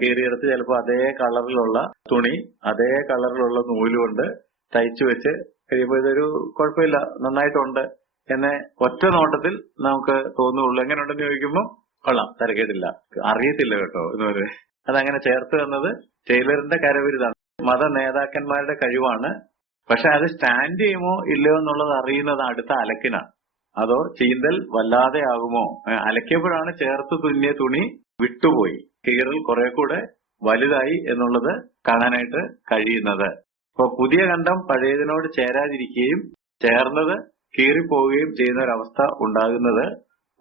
കീറിയെടുത്ത് ചിലപ്പോൾ അതേ കളറിലുള്ള തുണി, അതേ കളറിലുള്ള നൂലുകൊണ്ട് തയ്ച്ചു വെച്ച് കഴിയുമ്പോൾ ഇതൊരു കുഴപ്പമില്ല, നന്നായിട്ടുണ്ട് എന്ന് ഒറ്റ നോട്ടത്തിൽ നമുക്ക് തോന്നുള്ളൂ. എങ്ങനെയുണ്ടെന്ന് ചോദിക്കുമ്പോൾ കൊള്ളാം, തരക്കേടില്ല, അറിയത്തില്ല കേട്ടോ എന്ന് പറയും. അതങ്ങനെ ചേർത്ത് തന്നത് ടൈലറിന്റെ കരവിരുതാണ്, മത നേതാക്കന്മാരുടെ കഴിവാണ്. പക്ഷെ അത് സ്റ്റാൻഡ് ചെയ്യുമോ ഇല്ലയോ എന്നുള്ളത് അറിയുന്നത് അടുത്ത അലക്കിനാണ്. അതോ ചീന്തൽ വല്ലാതെ ആകുമോ, അലക്കിയപ്പോഴാണ് ചേർത്ത് തുന്നിയ തുണി വിട്ടുപോയി, കീറൽ കുറെ കൂടെ വലുതായി എന്നുള്ളത് കാണാനായിട്ട് കഴിയുന്നത്. അപ്പൊ പുതിയ കണ്ടം പഴയതിനോട് ചേരാതിരിക്കുകയും ചേർന്നത് കീറിപ്പോവുകയും ചെയ്യുന്ന ഒരവസ്ഥ ഉണ്ടാകുന്നത്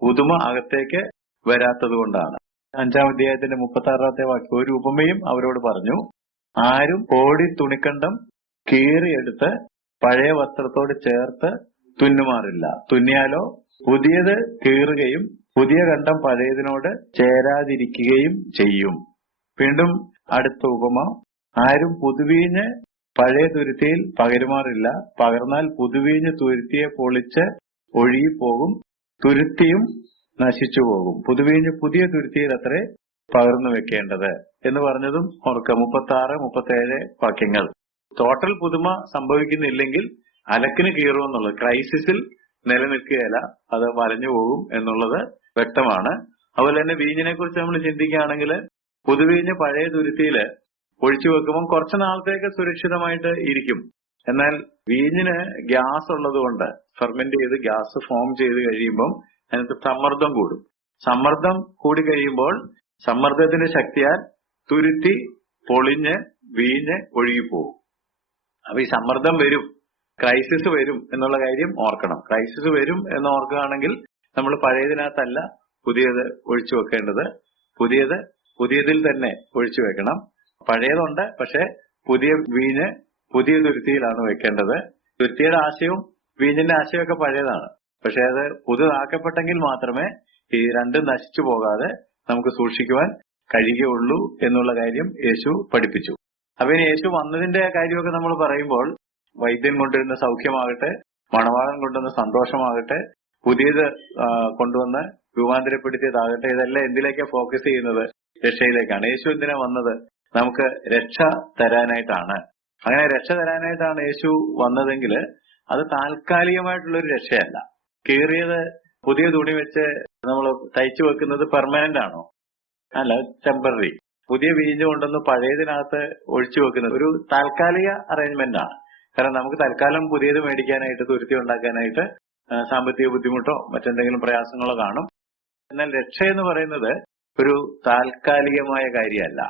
പുതുമ അകത്തേക്ക് വരാത്തത് കൊണ്ടാണ്. 5-ാം അധ്യായത്തിന്റെ 36-ാമത്തെ വാക്യം, ഒരു ഉപമയും അവരോട് പറഞ്ഞു, ആരും ഓടി തുണിക്കണ്ടം കീറിയെടുത്ത് പഴയ വസ്ത്രത്തോട് ചേർത്ത് തുന്നുമാറില്ല. തുന്നിയാലോ പുതിയത് കീറുകയും പുതിയ കണ്ടം പഴയതിനോട് ചേരാതിരിക്കുകയും ചെയ്യും. വീണ്ടും അടുത്ത ഉപമ, ആരും പുതുവീഞ്ഞ് പഴയ തുരുത്തിയിൽ പകരുമാറില്ല. പകർന്നാൽ പുതുവീഞ്ഞ് തുരുത്തിയെ പൊളിച്ച് ഒഴുകിപ്പോകും, തുരുത്തിയും നശിച്ചു പോകും. പുതുവീഞ്ഞ് പുതിയ തുരുത്തിയിൽ അത്രേ പകർന്നു വെക്കേണ്ടത് എന്ന് പറഞ്ഞതും ഓർക്കുക. 36, 37 വാക്യങ്ങൾ. ടോട്ടൽ പുതുമ സംഭവിക്കുന്നില്ലെങ്കിൽ അലക്കിന് കീറും എന്നുള്ളത്, ക്രൈസിസിൽ നിലനിൽക്കുകയല്ല, അത് വലഞ്ഞു പോകും എന്നുള്ളത് വ്യക്തമാണ്. അതുപോലെ തന്നെ വീഞ്ഞിനെ കുറിച്ച് നമ്മൾ ചിന്തിക്കുകയാണെങ്കിൽ പുതുവീഞ്ഞ് പഴയ തുരുത്തിയില് ഒഴിച്ചു വെക്കുമ്പോൾ കുറച്ചു നാളത്തേക്ക് സുരക്ഷിതമായിട്ട് ഇരിക്കും. എന്നാൽ വീഞ്ഞിന് ഗ്യാസ് ഉള്ളത് കൊണ്ട് ഫെർമെന്റ് ചെയ്ത് ഗ്യാസ് ഫോം ചെയ്ത് കഴിയുമ്പോൾ അതിനകത്ത് സമ്മർദ്ദം കൂടും. സമ്മർദ്ദം കൂടി കഴിയുമ്പോൾ സമ്മർദ്ദത്തിന്റെ ശക്തിയാൽ തുരുത്തി പൊളിഞ്ഞ് വീഞ്ഞ് ഒഴുകിപ്പോകും. അപ്പൊ ഈ സമ്മർദ്ദം വരും, ക്രൈസിസ് വരും എന്നുള്ള കാര്യം ഓർക്കണം. ക്രൈസിസ് വരും എന്ന് ഓർക്കുകയാണെങ്കിൽ നമ്മൾ പഴയതിനകത്തല്ല പുതിയത് ഒഴിച്ചു വെക്കേണ്ടത്, പുതിയതിൽ തന്നെ ഒഴിച്ചു വെക്കണം. പഴയതുണ്ട്, പക്ഷെ പുതിയ വീഞ്ഞ് പുതിയ തുരുത്തിയിലാണ് വെക്കേണ്ടത്. തുരുത്തിയുടെ ആശയവും വീഞ്ഞിന്റെ ആശയമൊക്കെ പഴയതാണ്, പക്ഷെ അത് പുതുതാക്കപ്പെട്ടെങ്കിൽ മാത്രമേ ഈ രണ്ടും നശിച്ചു പോകാതെ നമുക്ക് സൂക്ഷിക്കുവാൻ കഴിയുകയുള്ളൂ എന്നുള്ള കാര്യം യേശു പഠിപ്പിച്ചു. അപ്പൊ ഇനി യേശു വന്നതിന്റെ കാര്യമൊക്കെ നമ്മൾ പറയുമ്പോൾ വൈദ്യൻ കൊണ്ടുവരുന്ന സൗഖ്യമാകട്ടെ, മണവാളൻ കൊണ്ടുവന്ന സന്തോഷമാകട്ടെ, പുതിയത് കൊണ്ടുവന്ന് രൂപാന്തരപ്പെടുത്തിയതാകട്ടെ, ഇതെല്ലാം എന്തിലേക്കാണ് ഫോക്കസ് ചെയ്യുന്നത്? രക്ഷയിലേക്കാണ്. യേശു എന്തിനാ വന്നത്? നമുക്ക് രക്ഷ തരാനായിട്ടാണ്. അങ്ങനെ രക്ഷ തരാനായിട്ടാണ് യേശു വന്നതെങ്കിൽ അത് താൽക്കാലികമായിട്ടുള്ളൊരു രക്ഷയല്ല. കീറിയത് പുതിയ തുണി വെച്ച് നമ്മൾ തയ്ച്ചു വെക്കുന്നത് പെർമനന്റ് ആണോ? അല്ല, ടെമ്പററി. പുതിയ വീഞ്ഞ് കൊണ്ടൊന്ന് പഴയതിനകത്ത് ഒഴിച്ചു വെക്കുന്നത് ഒരു താൽക്കാലിക അറേഞ്ച്മെന്റ് ആണ്. കാരണം നമുക്ക് തൽക്കാലം പുതിയത് മേടിക്കാനായിട്ട്, തുരുത്തി ഉണ്ടാക്കാനായിട്ട് സാമ്പത്തിക ബുദ്ധിമുട്ടോ മറ്റെന്തെങ്കിലും പ്രയാസങ്ങളോ കാണും. എന്നാൽ രക്ഷ എന്ന് പറയുന്നത് ഒരു താൽക്കാലികമായ കാര്യമല്ല.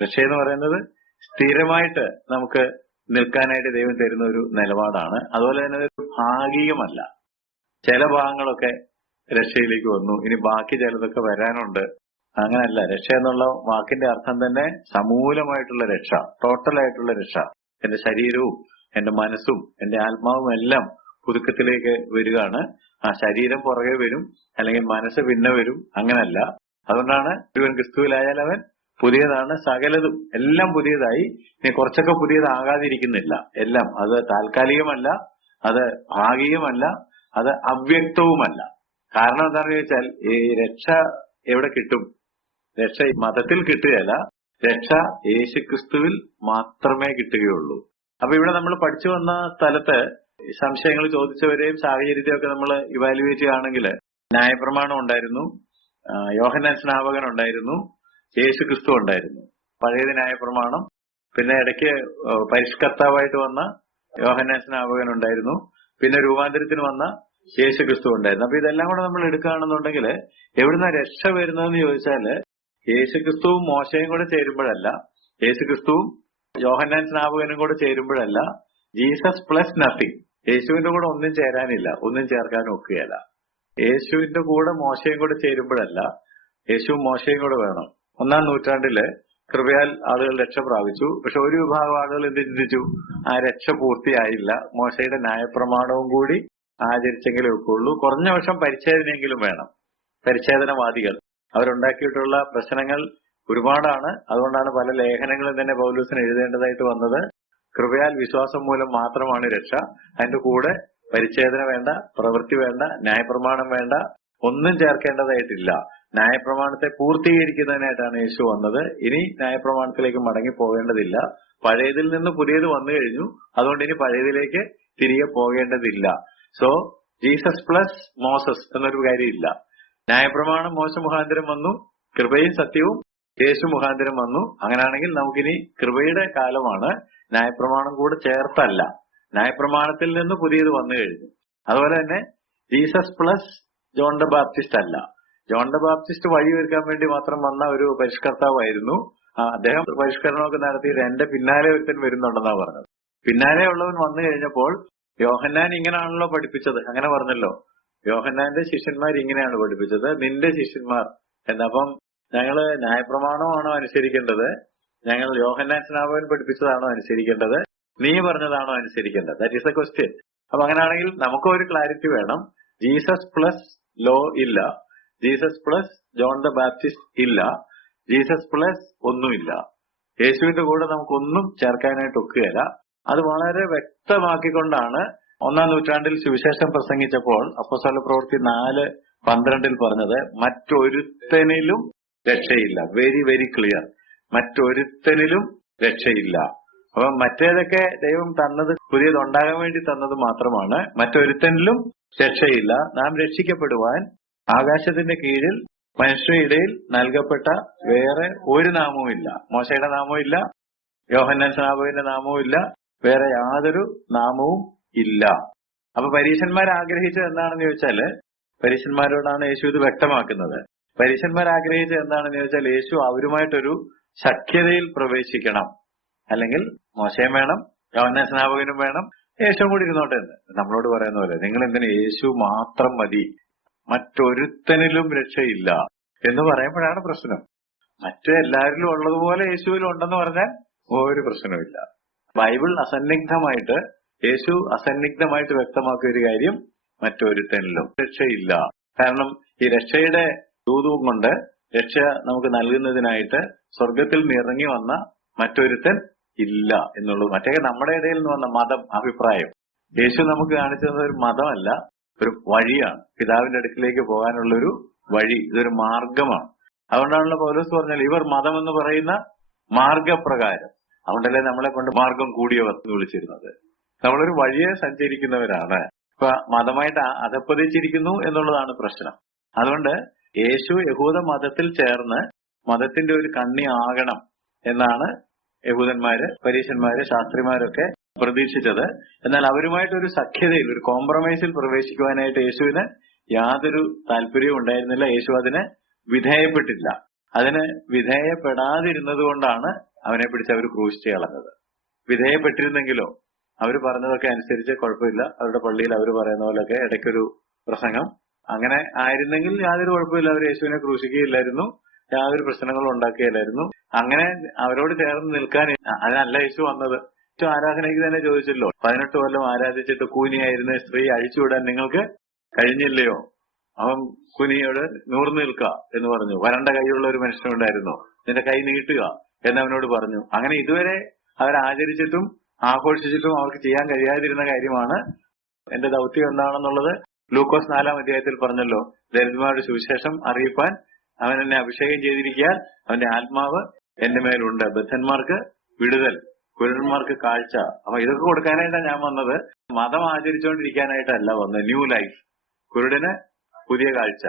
രക്ഷ എന്ന് പറയുന്നത് സ്ഥിരമായിട്ട് നമുക്ക് നിൽക്കാനായിട്ട് ദൈവം തരുന്ന ഒരു നിലപാടാണ്. അതുപോലെ തന്നെ ഒരു ഭാഗികമല്ല. ചില ഭാഗങ്ങളൊക്കെ രക്ഷയിലേക്ക് വന്നു, ഇനി ബാക്കി ചിലതൊക്കെ വരാനുണ്ട്. അങ്ങനല്ല. രക്ഷ എന്നുള്ള വാക്കിന്റെ അർത്ഥം തന്നെ സമൂലമായിട്ടുള്ള രക്ഷ, ടോട്ടലായിട്ടുള്ള രക്ഷ. എന്റെ ശരീരവും എന്റെ മനസ്സും എന്റെ ആത്മാവും എല്ലാം പുതുക്കത്തിലേക്ക് വരികയാണ്. ആ ശരീരം പുറകെ വരും, അല്ലെങ്കിൽ മനസ്സ് പിന്നെ വരും. അങ്ങനല്ല. അതുകൊണ്ടാണ് ഒരുവൻ ക്രിസ്തുവിലായാൽ അവൻ പുതിയതാണ്, സകലതും എല്ലാം പുതിയതായി. ഇനി കുറച്ചൊക്കെ പുതിയതാകാതിരിക്കുന്നില്ല. എല്ലാം അത് താൽക്കാലികമല്ല, അത് ഭാഗികമല്ല, അത് അവ്യക്തവുമല്ല. കാരണം എന്താണെന്ന് ചോദിച്ചാൽ ഈ രക്ഷ എവിടെ കിട്ടും? രക്ഷ മതത്തിൽ കിട്ടുകയല്ല, രക്ഷ യേശുക്രിസ്തുവിൽ മാത്രമേ കിട്ടുകയുള്ളൂ. അപ്പൊ ഇവിടെ നമ്മൾ പഠിച്ചു വന്ന സ്ഥലത്ത് സംശയങ്ങൾ ചോദിച്ചവരെയും സാഹചര്യത്തെയൊക്കെ നമ്മൾ ഇവാലുവേറ്റ് ചെയ്യുകയാണെങ്കിൽ ന്യായപ്രമാണം ഉണ്ടായിരുന്നു, യോഹന്നാൻ സ്നാപകൻ ഉണ്ടായിരുന്നു, യേശുക്രിസ്തു ഉണ്ടായിരുന്നു. പഴയത് ന്യായപ്രമാണം, പിന്നെ ഇടയ്ക്ക് പരിഷ്കർത്താവായിട്ട് വന്ന യോഹന്നാൻ സ്നാപകൻ ഉണ്ടായിരുന്നു, പിന്നെ രൂപാന്തരത്തിന് വന്ന യേശുക്രിസ്തു ഉണ്ടായിരുന്നു. അപ്പൊ ഇതെല്ലാം കൂടെ നമ്മൾ എടുക്കുകയാണെന്നുണ്ടെങ്കിൽ എവിടുന്ന രക്ഷ വരുന്നതെന്ന് ചോദിച്ചാല് യേശുക്രിസ്തുവും മോശയും കൂടെ ചേരുമ്പോഴല്ല, യേശുക്രിസ്തുവും യോഹന്നാൻ സ്നാപകനും കൂടെ ചേരുമ്പോഴല്ല, ജീസസ് പ്ലസ് നത്തിങ്. യേശുവിന്റെ കൂടെ ഒന്നും ചേരാനില്ല, ഒന്നും ചേർക്കാനും ഒക്കുകയല്ല. യേശുവിന്റെ കൂടെ മോശയും കൂടെ ചേരുമ്പോഴല്ല, യേശുവും മോശയും കൂടെ വേണം. 1-ാം നൂറ്റാണ്ടില് കൃപയാൽ ആളുകൾ രക്ഷ പ്രാപിച്ചു. പക്ഷെ ഒരു വിഭാഗം ആളുകൾ എന്ത് ചിന്തിച്ചു? ആ രക്ഷ പൂർത്തിയായില്ല, മോശയുടെ ന്യായപ്രമാണവും കൂടി ആചരിച്ചെങ്കിലേ ഒക്കുള്ളൂ, കുറഞ്ഞ വർഷം പരിച്ഛേദനയെങ്കിലും വേണം. പരിച്ഛേദനവാദികൾ അവരുണ്ടാക്കിയിട്ടുള്ള പ്രശ്നങ്ങൾ ഒരുപാടാണ്. അതുകൊണ്ടാണ് പല ലേഖനങ്ങളും തന്നെ പൗലോസിന് എഴുതേണ്ടതായിട്ട് വന്നത്. കൃപയാൽ വിശ്വാസം മൂലം മാത്രമാണ് രക്ഷ. അതിന്റെ കൂടെ പരിച്ഛേദന വേണ്ട, പ്രവൃത്തി വേണ്ട, ന്യായപ്രമാണം വേണ്ട, ഒന്നും ചേർക്കേണ്ടതായിട്ടില്ല. ന്യായപ്രമാണത്തെ പൂർത്തീകരിക്കുന്നതിനായിട്ടാണ് യേശു വന്നത്. ഇനി ന്യായപ്രമാണത്തിലേക്ക് മടങ്ങി പോകേണ്ടതില്ല. പഴയതിൽ നിന്ന് പുതിയത് വന്നു കഴിഞ്ഞു, അതുകൊണ്ട് ഇനി പഴയതിലേക്ക് തിരികെ പോകേണ്ടതില്ല. സോ ജീസസ് പ്ലസ് മോസസ് എന്നൊരു കാര്യമില്ല. ന്യായപ്രമാണം മോശ മുഖാന്തരം വന്നു, കൃപയും സത്യവും യേശു മുഖാന്തരം വന്നു. അങ്ങനെയാണെങ്കിൽ നമുക്കിനി കൃപയുടെ കാലമാണ്, ന്യായപ്രമാണം കൂടെ ചേർത്തല്ല. ന്യായപ്രമാണത്തിൽ നിന്ന് പുതിയത് വന്നു കഴിഞ്ഞു. അതുപോലെ തന്നെ Jesus plus John the Baptist അല്ല. ജോൺ ദ ബാപ്റ്റിസ്റ്റ് വഴി ഒരുക്കാൻ വേണ്ടി മാത്രം വന്ന ഒരു പരിഷ്കർത്താവായിരുന്നു. അദ്ദേഹം പരിഷ്കരണമൊക്കെ നടത്തിയിട്ട് എന്റെ പിന്നാലെ ഒരുത്തൻ വരുന്നുണ്ടെന്നാ പറഞ്ഞത്. പിന്നാലെ ഉള്ളവൻ വന്നു കഴിഞ്ഞപ്പോൾ യോഹന്നാൻ ഇങ്ങനെയാണല്ലോ പഠിപ്പിച്ചത്, അങ്ങനെ പറഞ്ഞല്ലോ. യോഹന്നാന്റെ ശിഷ്യന്മാർ ഇങ്ങനെയാണ് പഠിപ്പിച്ചത്, നിന്റെ ശിഷ്യന്മാർ എന്നപ്പം ഞങ്ങള് ന്യായപ്രമാണമാണോ അനുസരിക്കേണ്ടത്? ഞങ്ങൾ യോഹന്നാൻ സ്നാപകൻ പഠിപ്പിച്ചതാണോ അനുസരിക്കേണ്ടത്? നീ പറഞ്ഞതാണോ അനുസരിക്കേണ്ടത്? That is the question. അപ്പൊ അങ്ങനെയാണെങ്കിൽ നമുക്കും ഒരു ക്ലാരിറ്റി വേണം. ജീസസ് പ്ലസ് ലോ ഇല്ല, Jesus plus John the Baptist ഇല്ല, ജീസസ് പ്ലസ് ഒന്നുമില്ല. യേശുവിന്റെ കൂടെ നമുക്കൊന്നും ചേർക്കാനായിട്ട് ഒക്കുകയില്ല. അത് വളരെ വ്യക്തമാക്കിക്കൊണ്ടാണ് 1-ാം നൂറ്റാണ്ടിൽ സുവിശേഷം പ്രസംഗിച്ചപ്പോൾ അപ്പോസ്തല പ്രവൃത്തി 4:12 പറഞ്ഞത്, മറ്റൊരുത്തനിലും രക്ഷയില്ല. Very very clear. മറ്റൊരുത്തനിലും രക്ഷയില്ല. അപ്പൊ മറ്റേതൊക്കെ ദൈവം തന്നത് പുതിയതുണ്ടാകാൻ വേണ്ടി തന്നത് മാത്രമാണ്. മറ്റൊരുത്തനിലും രക്ഷയില്ല. നാം രക്ഷിക്കപ്പെടുവാൻ ആകാശത്തിന്റെ കീഴിൽ മനുഷ്യരുടെ ഇടയിൽ നൽകപ്പെട്ട വേറെ ഒരു നാമവും ഇല്ല. മോശയുടെ നാമവും ഇല്ല, യോഹന്നാൻ സ്നാപകന്റെ നാമവും ഇല്ല, വേറെ യാതൊരു നാമവും ഇല്ല. അപ്പൊ പരീശന്മാർ ആഗ്രഹിച്ചത് എന്താണെന്ന് ചോദിച്ചാല്, പരീശന്മാരോടാണ് യേശു ഇത് വ്യക്തമാക്കുന്നത്. പരീശന്മാർ ആഗ്രഹിച്ചത് എന്താണെന്ന് ചോദിച്ചാൽ, യേശു അവരുമായിട്ടൊരു സഖ്യതയിൽ പ്രവേശിക്കണം. അല്ലെങ്കിൽ മോശയും വേണം, യോഹന്നാൻ സ്നാപകനും വേണം, യേശുവും കൂടി ഇരുന്നോട്ടെ എന്ന്. നമ്മളോട് പറയുന്ന പോലെ നിങ്ങൾ എന്തിനാ യേശു മാത്രം മതി, മറ്റൊരുത്തനിലും രക്ഷയില്ല എന്ന് പറയുമ്പോഴാണ് പ്രശ്നം. മറ്റെല്ലാവരിലും ഉള്ളതുപോലെ യേശുവിലും ഉണ്ടെന്ന് പറഞ്ഞാൽ ഒരു പ്രശ്നവുമില്ല. ബൈബിൾ യേശു അസന്നിഗ്ധമായിട്ട് വ്യക്തമാക്കിയ ഒരു കാര്യം, മറ്റൊരുത്തനിലും രക്ഷയില്ല. കാരണം ഈ രക്ഷയുടെ ദൂതവും കൊണ്ട് രക്ഷ നമുക്ക് നൽകുന്നതിനായിട്ട് സ്വർഗത്തിൽ നിന്ന് ഇറങ്ങി വന്ന മറ്റൊരുത്തൻ ഇല്ല എന്നുള്ളത്. മറ്റേ നമ്മുടെ ഇടയിൽ നിന്ന് വന്ന മതം, അഭിപ്രായം. യേശു നമുക്ക് കാണിച്ചത് ഒരു മതമല്ല, ഒരു വഴിയാണ്. പിതാവിന്റെ അടുക്കിലേക്ക് പോകാനുള്ള ഒരു വഴി, ഇതൊരു മാർഗമാണ്. അതുകൊണ്ടാണല്ലോ പൗലോസ് പറഞ്ഞാൽ ഇവർ മതം എന്ന് പറയുന്ന മാർഗപ്രകാരം. അതുകൊണ്ടല്ലേ നമ്മളെ കൊണ്ട് മാർഗം കൂടിയവർ എന്ന് വിളിച്ചിരുന്നത്. നമ്മളൊരു വഴിയെ സഞ്ചരിക്കുന്നവരാണ്. ഇപ്പൊ മതമായിട്ട് അധപ്പതിച്ചിരിക്കുന്നു എന്നുള്ളതാണ് പ്രശ്നം. അതുകൊണ്ട് യേശു യഹൂദ മതത്തിൽ ചേർന്ന് മതത്തിന്റെ ഒരു കണ്ണി ആകണം എന്നാണ് യഹൂദന്മാര്, പരീശന്മാര്, ശാസ്ത്രിമാരൊക്കെ പ്രതീക്ഷിച്ചത്. എന്നാൽ അവരുമായിട്ടൊരു സഖ്യതയിൽ, ഒരു കോംപ്രമൈസിൽ പ്രവേശിക്കുവാനായിട്ട് യേശുവിന് യാതൊരു താല്പര്യവും ഉണ്ടായിരുന്നില്ല. യേശു അതിന് വിധേയപ്പെട്ടില്ല. അതിന് വിധേയപ്പെടാതിരുന്നത് കൊണ്ടാണ് അവനെ പിടിച്ച് അവർ ക്രൂശിച്ച് കളഞ്ഞത്. വിധേയപ്പെട്ടിരുന്നെങ്കിലോ അവർ പറഞ്ഞതൊക്കെ അനുസരിച്ച് കുഴപ്പമില്ല, അവരുടെ പള്ളിയിൽ അവർ പറയുന്ന പോലെയൊക്കെ ഇടയ്ക്കൊരു പ്രസംഗം, അങ്ങനെ ആയിരുന്നെങ്കിൽ യാതൊരു കുഴപ്പമില്ല, അവർ യേശുവിനെ ക്രൂശിക്കുകയില്ലായിരുന്നു, യാതൊരു പ്രശ്നങ്ങളും ഉണ്ടാക്കുകയില്ലായിരുന്നു. അങ്ങനെ അവരോട് ചേർന്ന് നിൽക്കാൻ അതിനല്ല യേശു വന്നത്. ആരാധനയ്ക്ക് തന്നെ ചോദിച്ചല്ലോ, 18 കൊല്ലം ആരാധിച്ചിട്ട് കൂനിയായിരുന്ന സ്ത്രീ അഴിച്ചുവിടാൻ നിങ്ങൾക്ക് കഴിഞ്ഞില്ലയോ? അവൻ കുനിയോട് നൂർന്നു നിൽക്കുക എന്ന് പറഞ്ഞു. വരണ്ട കൈയുള്ള ഒരു മനുഷ്യനുണ്ടായിരുന്നു, നിന്റെ കൈ നീട്ടുക എന്നവനോട് പറഞ്ഞു. അങ്ങനെ ഇതുവരെ അവരാചരിച്ചിട്ടും ആഘോഷിച്ചിട്ടും അവർക്ക് ചെയ്യാൻ കഴിയാതിരുന്ന കാര്യമാണ്. എന്റെ ദൗത്യം എന്താണെന്നുള്ളത് ലൂക്കോസ് 4-ാം അധ്യായത്തിൽ പറഞ്ഞല്ലോ. ദരിദ്രന്മാരുടെ സുവിശേഷം അറിയിപ്പാൻ അവൻ എന്നെ അഭിഷേകം ചെയ്തിരിക്കാൻ അവന്റെ ആത്മാവ് എന്റെ മേലുണ്ട്. ബദ്ധന്മാർക്ക് വിടുതൽ, കുരുടന്മാർക്ക് കാഴ്ച. അപ്പൊ ഇതൊക്കെ കൊടുക്കാനായിട്ടാണ് ഞാൻ വന്നത്. മതം ആചരിച്ചുകൊണ്ടിരിക്കാനായിട്ടല്ല വന്നത്. New life. കുരുടന് പുതിയ കാഴ്ച,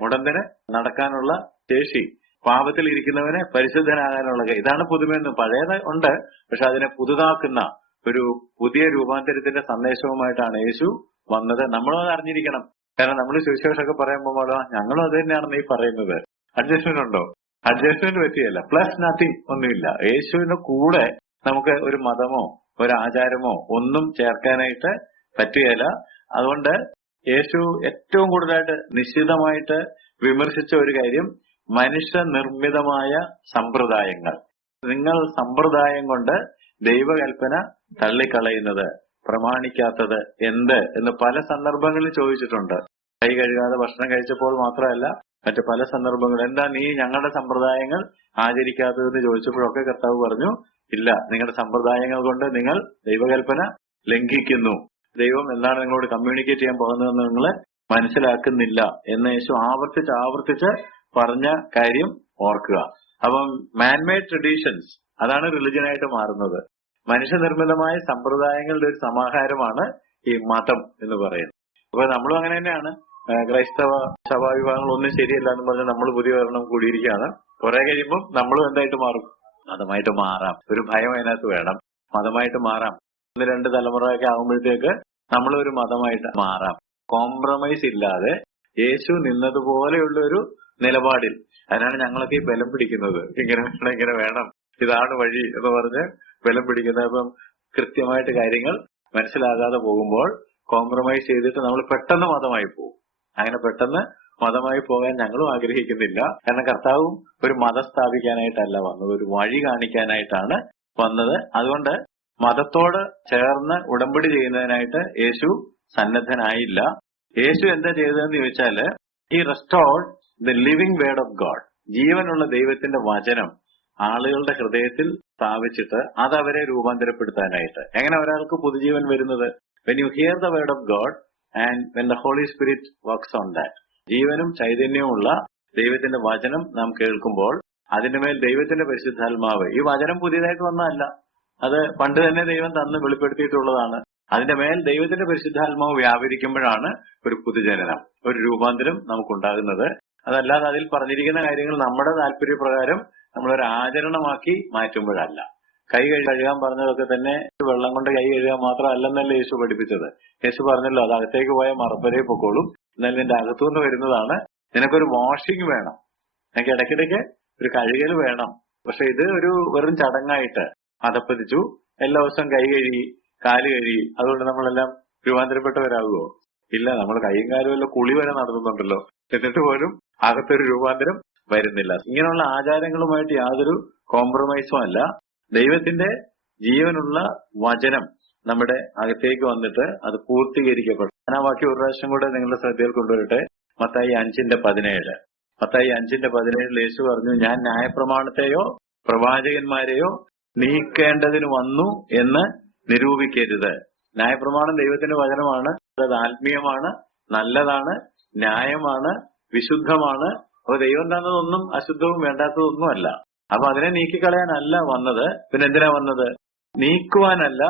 മുടന്തന് നടക്കാനുള്ള ശേഷി, പാപത്തിൽ ഇരിക്കുന്നവന് പരിശുദ്ധനാകാനുള്ള, ഇതാണ് പുതുമയെന്ന്. പഴയത് ഉണ്ട്, പക്ഷെ അതിനെ പുതുതാക്കുന്ന ഒരു പുതിയ രൂപാന്തരത്തിന്റെ സന്ദേശവുമായിട്ടാണ് യേശു വന്നത്. നമ്മളും അത് അറിഞ്ഞിരിക്കണം. കാരണം നമ്മൾ സുവിശേഷമൊക്കെ പറയുമ്പോൾ ഞങ്ങളും അത് തന്നെയാണെന്ന് ഈ പറയുന്നത്. അഡ്ജസ്റ്റ്മെന്റ് ഉണ്ടോ? അഡ്ജസ്റ്റ്മെന്റ് പറ്റിയല്ല. പ്ലസ് നത്തിങ് ഒന്നുമില്ല. യേശുവിന്റെ കൂടെ നമുക്ക് ഒരു മതമോ ഒരു ആചാരമോ ഒന്നും ചേർക്കാനായിട്ട് പറ്റുകയില്ല. അതുകൊണ്ട് യേശു ഏറ്റവും കൂടുതലായിട്ട് നിശ്ചിതമായിട്ട് വിമർശിച്ച ഒരു കാര്യം, മനുഷ്യ നിർമ്മിതമായ സമ്പ്രദായങ്ങൾ. നിങ്ങൾ സമ്പ്രദായം കൊണ്ട് ദൈവകൽപ്പന തള്ളിക്കളയുന്നത്, പ്രമാണിക്കാത്തത് എന്ത് എന്ന് പല സന്ദർഭങ്ങളിൽ ചോദിച്ചിട്ടുണ്ട്. കൈ കഴുകാതെ ഭക്ഷണം കഴിച്ചപ്പോൾ മാത്രമല്ല, മറ്റു പല സന്ദർഭങ്ങളിൽ എന്താ നീ ഞങ്ങളുടെ സമ്പ്രദായങ്ങൾ ആചരിക്കാത്തതെന്ന് ചോദിച്ചപ്പോഴൊക്കെ കർത്താവ് പറഞ്ഞു, ഇല്ല, നിങ്ങളുടെ സമ്പ്രദായങ്ങൾ കൊണ്ട് നിങ്ങൾ ദൈവകൽപ്പന ലംഘിക്കുന്നു. ദൈവം എന്താണ് നിങ്ങളോട് കമ്മ്യൂണിക്കേറ്റ് ചെയ്യാൻ പോകുന്നതെന്ന് നിങ്ങൾ മനസ്സിലാക്കുന്നില്ല എന്ന് യേശു ആവർത്തിച്ച് പറഞ്ഞ കാര്യം ഓർക്കുക. അപ്പം മാൻമെയ്ഡ് ട്രഡീഷൻസ്, അതാണ് റിലിജനായിട്ട് മാറുന്നത്. മനുഷ്യനിർമ്മിതമായ സമ്പ്രദായങ്ങളുടെ ഒരു സമാഹാരമാണ് ഈ മതം എന്ന് പറയുന്നത്. അപ്പൊ നമ്മളും അങ്ങനെ തന്നെയാണ്. ക്രൈസ്തവ സഭാവിഭാഗങ്ങൾ ഒന്നും ശരിയല്ല എന്ന് പറഞ്ഞാൽ നമ്മൾ പുതിയ ഒരെണ്ണം കൂടിയിരിക്കുകയാണ്. കുറെ കഴിയുമ്പോൾ നമ്മളും എന്തായിട്ട് മാറും? മതമായിട്ട് മാറാം. ഒരു ഭയം അതിനകത്ത് വേണം. മതമായിട്ട് മാറാം. 1-2 തലമുറയൊക്കെ ആകുമ്പോഴത്തേക്ക് നമ്മളൊരു മതമായിട്ട് മാറാം. കോംപ്രമൈസ് ഇല്ലാതെ യേശു നിന്നതുപോലെയുള്ള ഒരു നിലപാടിൽ. അതിനാണ് ഞങ്ങളൊക്കെ ഈ ബലം പിടിക്കുന്നത്. ഇങ്ങനെ വേണം, ഇതാണ് വഴി എന്ന് പറഞ്ഞ് ബലം പിടിക്കുന്നത്. അപ്പം കൃത്യമായിട്ട് കാര്യങ്ങൾ മനസ്സിലാകാതെ പോകുമ്പോൾ കോംപ്രമൈസ് ചെയ്തിട്ട് നമ്മൾ പെട്ടെന്ന് മതമായി പോകും. അങ്ങനെ പെട്ടെന്ന് മതമായി പോകാൻ ഞങ്ങളും ആഗ്രഹിക്കുന്നില്ല. കാരണം കർത്താവും ഒരു മതം സ്ഥാപിക്കാനായിട്ടല്ല വന്നത്, ഒരു വഴി കാണിക്കാനായിട്ടാണ് വന്നത്. അതുകൊണ്ട് മതത്തോട് ചേർന്ന് ഉടമ്പടി ചെയ്യുന്നതിനായിട്ട് യേശു സന്നദ്ധനായില്ല. യേശു എന്താ ചെയ്തതെന്ന് ചോദിച്ചാല്, he restored the living word of God. ജീവനുള്ള ദൈവത്തിന്റെ വചനം ആളുകളുടെ ഹൃദയത്തിൽ സ്ഥാപിച്ചിട്ട് അതവരെ രൂപാന്തരപ്പെടുത്താനായിട്ട്. എങ്ങനെ ഒരാൾക്ക് പുതുജീവൻ വരുന്നത്? When you hear the word of God and when the holy spirit works on that. ജീവനും ചൈതന്യവുമുള്ള ദൈവത്തിന്റെ വചനം നാം കേൾക്കുമ്പോൾ അതിന്റെ മേൽ ദൈവത്തിന്റെ പരിശുദ്ധാത്മാവ്, ഈ വചനം പുതിയതായിട്ട് വന്നതല്ല, അത് പണ്ട് തന്നെ ദൈവം തന്ന് വെളിപ്പെടുത്തിയിട്ടുള്ളതാണ്. അതിന്റെ മേൽ ദൈവത്തിന്റെ പരിശുദ്ധാത്മാവ് വ്യാപരിക്കുമ്പോഴാണ് ഒരു പുതുജനനം, ഒരു രൂപാന്തരം നമുക്കുണ്ടാകുന്നത്. അതല്ലാതെ അതിൽ പറഞ്ഞിരിക്കുന്ന കാര്യങ്ങൾ നമ്മുടെ താല്പര്യപ്രകാരം നമ്മളൊരു ആചരണമാക്കി മാറ്റുമ്പോഴല്ല. കൈ കഴുകാൻ പറഞ്ഞതൊക്കെ തന്നെ വെള്ളം കൊണ്ട് കൈ കഴുകാൻ മാത്രമല്ലെന്നല്ലേ യേശു പഠിപ്പിച്ചത്. യേശു പറഞ്ഞല്ലോ, അത് അകത്തേക്ക് പോയ മറപ്പരേ പൊക്കോളും, എന്നാൽ നിന്റെ അകത്തുനിന്ന് വരുന്നതാണ്. നിനക്കൊരു വാഷിംഗ് വേണം, നിനക്ക് ഇടയ്ക്കിടയ്ക്ക് ഒരു കഴുകൽ വേണം. പക്ഷെ ഇത് ഒരു വെറും ചടങ്ങായിട്ട് അതപ്പതിച്ചു, എല്ലാ ദിവസവും കൈ കഴുകി കാല് കഴുകി, അതുകൊണ്ട് നമ്മളെല്ലാം രൂപാന്തരപ്പെട്ടവരാകുമോ? ഇല്ല. നമ്മൾ കൈയും കാലും എല്ലാം കുളി വരെ നടത്തുന്നുണ്ടല്ലോ, എന്നിട്ട് പോലും അകത്തൊരു രൂപാന്തരം വരുന്നില്ല. ഇങ്ങനെയുള്ള ആചാരങ്ങളുമായിട്ട് യാതൊരു കോംപ്രമൈസും അല്ല. ദൈവത്തിന്റെ ജീവനുള്ള വചനം നമ്മുടെ അകത്തേക്ക് വന്നിട്ട് അത് പൂർത്തീകരിക്കപ്പെടും. ഞാൻ ആ വാക്യം ഒരു പ്രാവശ്യം കൂടെ നിങ്ങളുടെ ശ്രദ്ധയിൽ കൊണ്ടുവരട്ടെ. മത്തായി 5:17. മത്തായി 5:17 യേശു പറഞ്ഞു, ഞാൻ ന്യായപ്രമാണത്തെയോ പ്രവാചകന്മാരെയോ നീക്കേണ്ടതിന് വന്നു എന്ന് നിരൂപിക്കരുത്. ന്യായപ്രമാണം ദൈവത്തിന്റെ വചനമാണ്. അത് ആത്മീയമാണ്, നല്ലതാണ്, ന്യായമാണ്, വിശുദ്ധമാണ്. അപ്പൊ ദൈവം തന്നതൊന്നും അശുദ്ധവും വേണ്ടാത്തതൊന്നും അല്ല. അപ്പൊ അതിനെ നീക്കിക്കളയാനല്ല വന്നത്. പിന്നെ എന്തിനാ വന്നത്? നീക്കുവാനല്ല,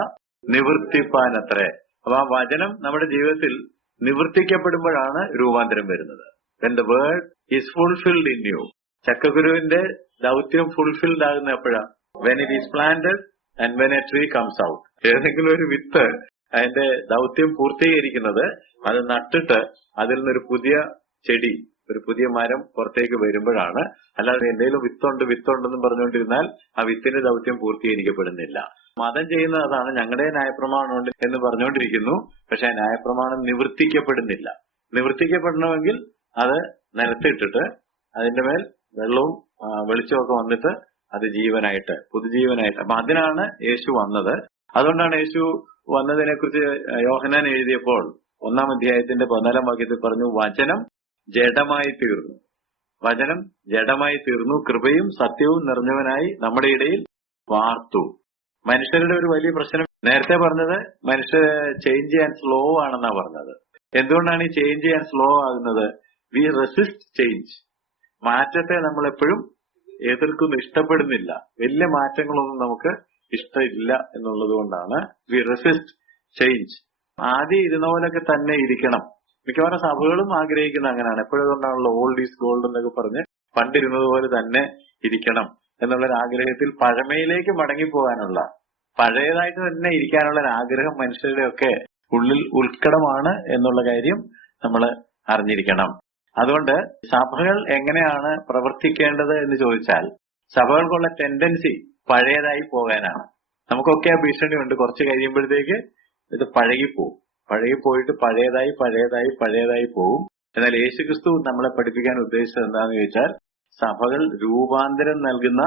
നിവർത്തിപ്പാനത്രേ. അപ്പൊ ആ വചനം നമ്മുടെ ജീവിതത്തിൽ നിവർത്തിക്കപ്പെടുമ്പോഴാണ് രൂപാന്തരം വരുന്നത്. When the word is fulfilled in you. ചക്കക്കുരുവിന്റെ ദൗത്യം ഫുൾഫിൽഡ് ആകുന്ന എപ്പോഴാ? When it is planted and when a tree comes out. ഏതെങ്കിലും ഒരു വിത്ത് അതിന്റെ ദൗത്യം പൂർത്തീകരിക്കുന്നത് അത് നട്ടിട്ട് അതിൽ നിന്നൊരു പുതിയ ചെടി, ഒരു പുതിയ മരം പുറത്തേക്ക് വരുമ്പോഴാണ്. അല്ലാതെ എന്തെങ്കിലും വിത്തുണ്ടെന്നും പറഞ്ഞുകൊണ്ടിരുന്നാൽ ആ വിത്തിന്റെ ദൗത്യം പൂർത്തീകരിക്കപ്പെടുന്നില്ല. മതം ചെയ്യുന്നത് അതാണ്. ഞങ്ങളുടെ ന്യായപ്രമാണമുണ്ട് എന്ന് പറഞ്ഞുകൊണ്ടിരിക്കുന്നു, പക്ഷെ ആ ന്യായപ്രമാണം നിവർത്തിക്കപ്പെടുന്നില്ല. നിവർത്തിക്കപ്പെടണമെങ്കിൽ അത് നിലത്തിട്ടിട്ട് അതിന്റെ മേൽ വെള്ളവും വെളിച്ചമൊക്കെ വന്നിട്ട് അത് ജീവനായിട്ട്, പുതുജീവനായിട്ട്. അപ്പൊ അതിനാണ് യേശു വന്നത്. അതുകൊണ്ടാണ് യേശു വന്നതിനെ കുറിച്ച് യോഹന്നാൻ എഴുതിയപ്പോൾ 1-ാം അധ്യായത്തിന്റെ 14-ാം വാക്യത്തിൽ പറഞ്ഞു, വചനം ജഡമായി തീർന്നു. വചനം ജഡമായി തീർന്നു, കൃപയും സത്യവും നിറഞ്ഞവനായി നമ്മുടെ ഇടയിൽ വാർത്തു. മനുഷ്യരുടെ ഒരു വലിയ പ്രശ്നം, നേരത്തെ പറഞ്ഞത് മനുഷ്യർ ചേഞ്ച് ചെയ്യാൻ സ്ലോ ആണെന്നാ പറഞ്ഞത്. എന്തുകൊണ്ടാണ് ഈ ചേഞ്ച് ചെയ്യാൻ സ്ലോ ആകുന്നത്? We resist change. മാറ്റത്തെ നമ്മൾ എപ്പോഴും എതിർക്കുന്നു, ഇഷ്ടപ്പെടുന്നില്ല. വലിയ മാറ്റങ്ങളൊന്നും നമുക്ക് ഇഷ്ടമില്ല എന്നുള്ളത് കൊണ്ടാണ് വി റെസിസ്റ്റ് ചേഞ്ച്. ആദ്യം ഇരുന്ന പോലൊക്കെ തന്നെ ഇരിക്കണം. മിക്കവാറും സഭകളും ആഗ്രഹിക്കുന്ന അങ്ങനെയാണ്. എപ്പോഴും കൊണ്ടാണല്ലോ ഓൾഡ് ഈസ് ഗോൾഡ് എന്നൊക്കെ പറഞ്ഞ് പണ്ടിരുന്നത് പോലെ തന്നെ ഇരിക്കണം എന്നുള്ളൊരു ആഗ്രഹത്തിൽ പഴമയിലേക്ക് മടങ്ങിപ്പോകാനുള്ള, പഴയതായിട്ട് തന്നെ ഇരിക്കാനുള്ള ഒരു ആഗ്രഹം മനുഷ്യരുടെ ഒക്കെ ഉള്ളിൽ ഉത്കടമാണ് എന്നുള്ള കാര്യം നമ്മൾ അറിഞ്ഞിരിക്കണം. അതുകൊണ്ട് സഭകൾ എങ്ങനെയാണ് പ്രവർത്തിക്കേണ്ടത് എന്ന് ചോദിച്ചാൽ, സഭകൾക്കുള്ള ടെൻഡൻസി പഴയതായി പോകാനാണ്. നമുക്കൊക്കെ ആ ഭീഷണിയുണ്ട്. കുറച്ച് കഴിയുമ്പോഴത്തേക്ക് ഇത് പഴകിപ്പോയിട്ട് പഴയതായി പോകും. എന്നാൽ യേശുക്രിസ്തു നമ്മളെ പഠിപ്പിക്കാൻ ഉദ്ദേശിച്ചത് എന്താണെന്ന് ചോദിച്ചാൽ, സഭകൾ രൂപാന്തരം നൽകുന്ന,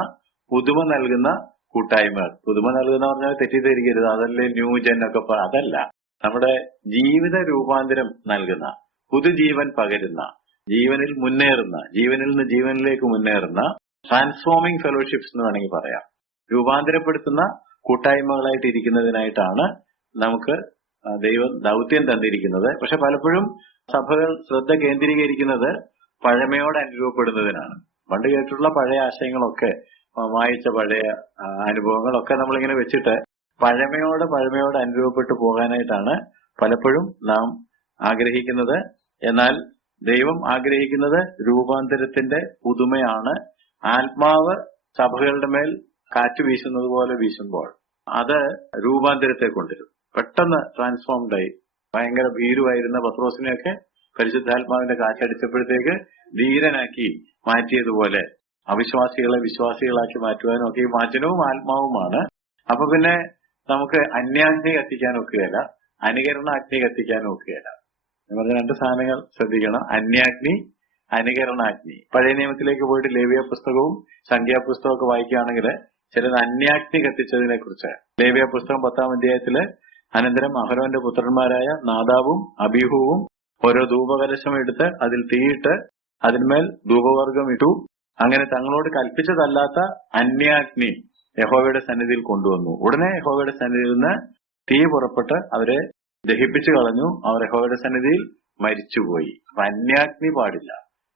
പുതുമ നൽകുന്ന കൂട്ടായ്മകൾ. പുതുമ നൽകുന്ന പറഞ്ഞാൽ തെറ്റിദ്ധരിക്കരുത്, അതല്ലേ ന്യൂജൻ ഒക്കെ. അതല്ല, നമ്മുടെ ജീവിത രൂപാന്തരം നൽകുന്ന, പുതുജീവൻ പകരുന്ന, ജീവനിൽ മുന്നേറുന്ന, ജീവനിൽ നിന്ന് ജീവനിലേക്ക് മുന്നേറുന്ന ട്രാൻസ്ഫോമിംഗ് ഫെലോഷിപ്സ് എന്ന് വേണമെങ്കിൽ പറയാം. രൂപാന്തരപ്പെടുത്തുന്ന കൂട്ടായ്മകളായിട്ട് ഇരിക്കുന്നതിനായിട്ടാണ് നമുക്ക് ദൈവം ദൗത്യം തന്നിരിക്കുന്നത്. പക്ഷെ പലപ്പോഴും സഭകൾ ശ്രദ്ധ കേന്ദ്രീകരിക്കുന്നത് പഴമയോട് അനുരൂപപ്പെടുന്നതിനാണ്. പണ്ട് കേട്ടിട്ടുള്ള പഴയ ആശയങ്ങളൊക്കെ, വായിച്ച പഴയ അനുഭവങ്ങളൊക്കെ നമ്മളിങ്ങനെ വെച്ചിട്ട് പഴമയോട് അനുരൂപപ്പെട്ടു പോകാനായിട്ടാണ് പലപ്പോഴും നാം ആഗ്രഹിക്കുന്നത്. എന്നാൽ ദൈവം ആഗ്രഹിക്കുന്നത് രൂപാന്തരത്തിന്റെ പുതുമയാണ്. ആത്മാവ് സഭകളുടെ മേൽ കാറ്റ് വീശുന്നത് പോലെ വീശുമ്പോൾ അത് രൂപാന്തരത്തെ കൊണ്ടുവരും. പെട്ടെന്ന് ട്രാൻസ്ഫോംഡ് ആയി. ഭയങ്കര ഭീരുവായിരുന്ന പത്രോസിനെയൊക്കെ പരിശുദ്ധാത്മാവിന്റെ കാറ്റടിച്ചപ്പോഴത്തേക്ക് ധീരനാക്കി മാറ്റിയതുപോലെ അവിശ്വാസികളെ വിശ്വാസികളാക്കി മാറ്റുവാനും ഒക്കെ ഈ വചനവും ആത്മാവുമാണ്. അപ്പൊ പിന്നെ നമുക്ക് അന്യാഗ്നി കത്തിക്കാൻ ഒക്കുകയില്ല, അനുകരണാഗ്നി കത്തിക്കാൻ ഒക്കുകയില്ല. എന്ന് പറഞ്ഞ രണ്ട് സാധനങ്ങൾ ശ്രദ്ധിക്കണം: അന്യാഗ്നി, അനുകരണാഗ്നി. പഴയ നിയമത്തിലേക്ക് പോയിട്ട് ലേവ്യ പുസ്തകവും സംഖ്യാപുസ്തകവും ഒക്കെ വായിക്കുകയാണെങ്കിൽ ചിലത് അന്യാഗ്നി കത്തിച്ചതിനെ കുറിച്ച്. ലേവ്യ പുസ്തകം 10-ാം അധ്യായത്തില് അനന്തരം അഹരോന്റെ പുത്രന്മാരായ നാദാബും അബീഹുവും ഓരോ ധൂപകലശം എടുത്ത് അതിൽ തീയിട്ട് അതിന്മേൽ ധൂപവർഗം ഇട്ടു. അങ്ങനെ തങ്ങളോട് കൽപ്പിച്ചതല്ലാത്ത അന്യാഗ്നി യഹോവയുടെ സന്നിധിയിൽ കൊണ്ടുവന്നു. ഉടനെ യഹോവയുടെ സന്നിധിയിൽ നിന്ന് തീ പുറപ്പെട്ട് അവരെ ദഹിപ്പിച്ചു കളഞ്ഞു. അവർ യഹോവയുടെ സന്നിധിയിൽ മരിച്ചുപോയി. അപ്പൊ അന്യാഗ്നി പാടില്ല.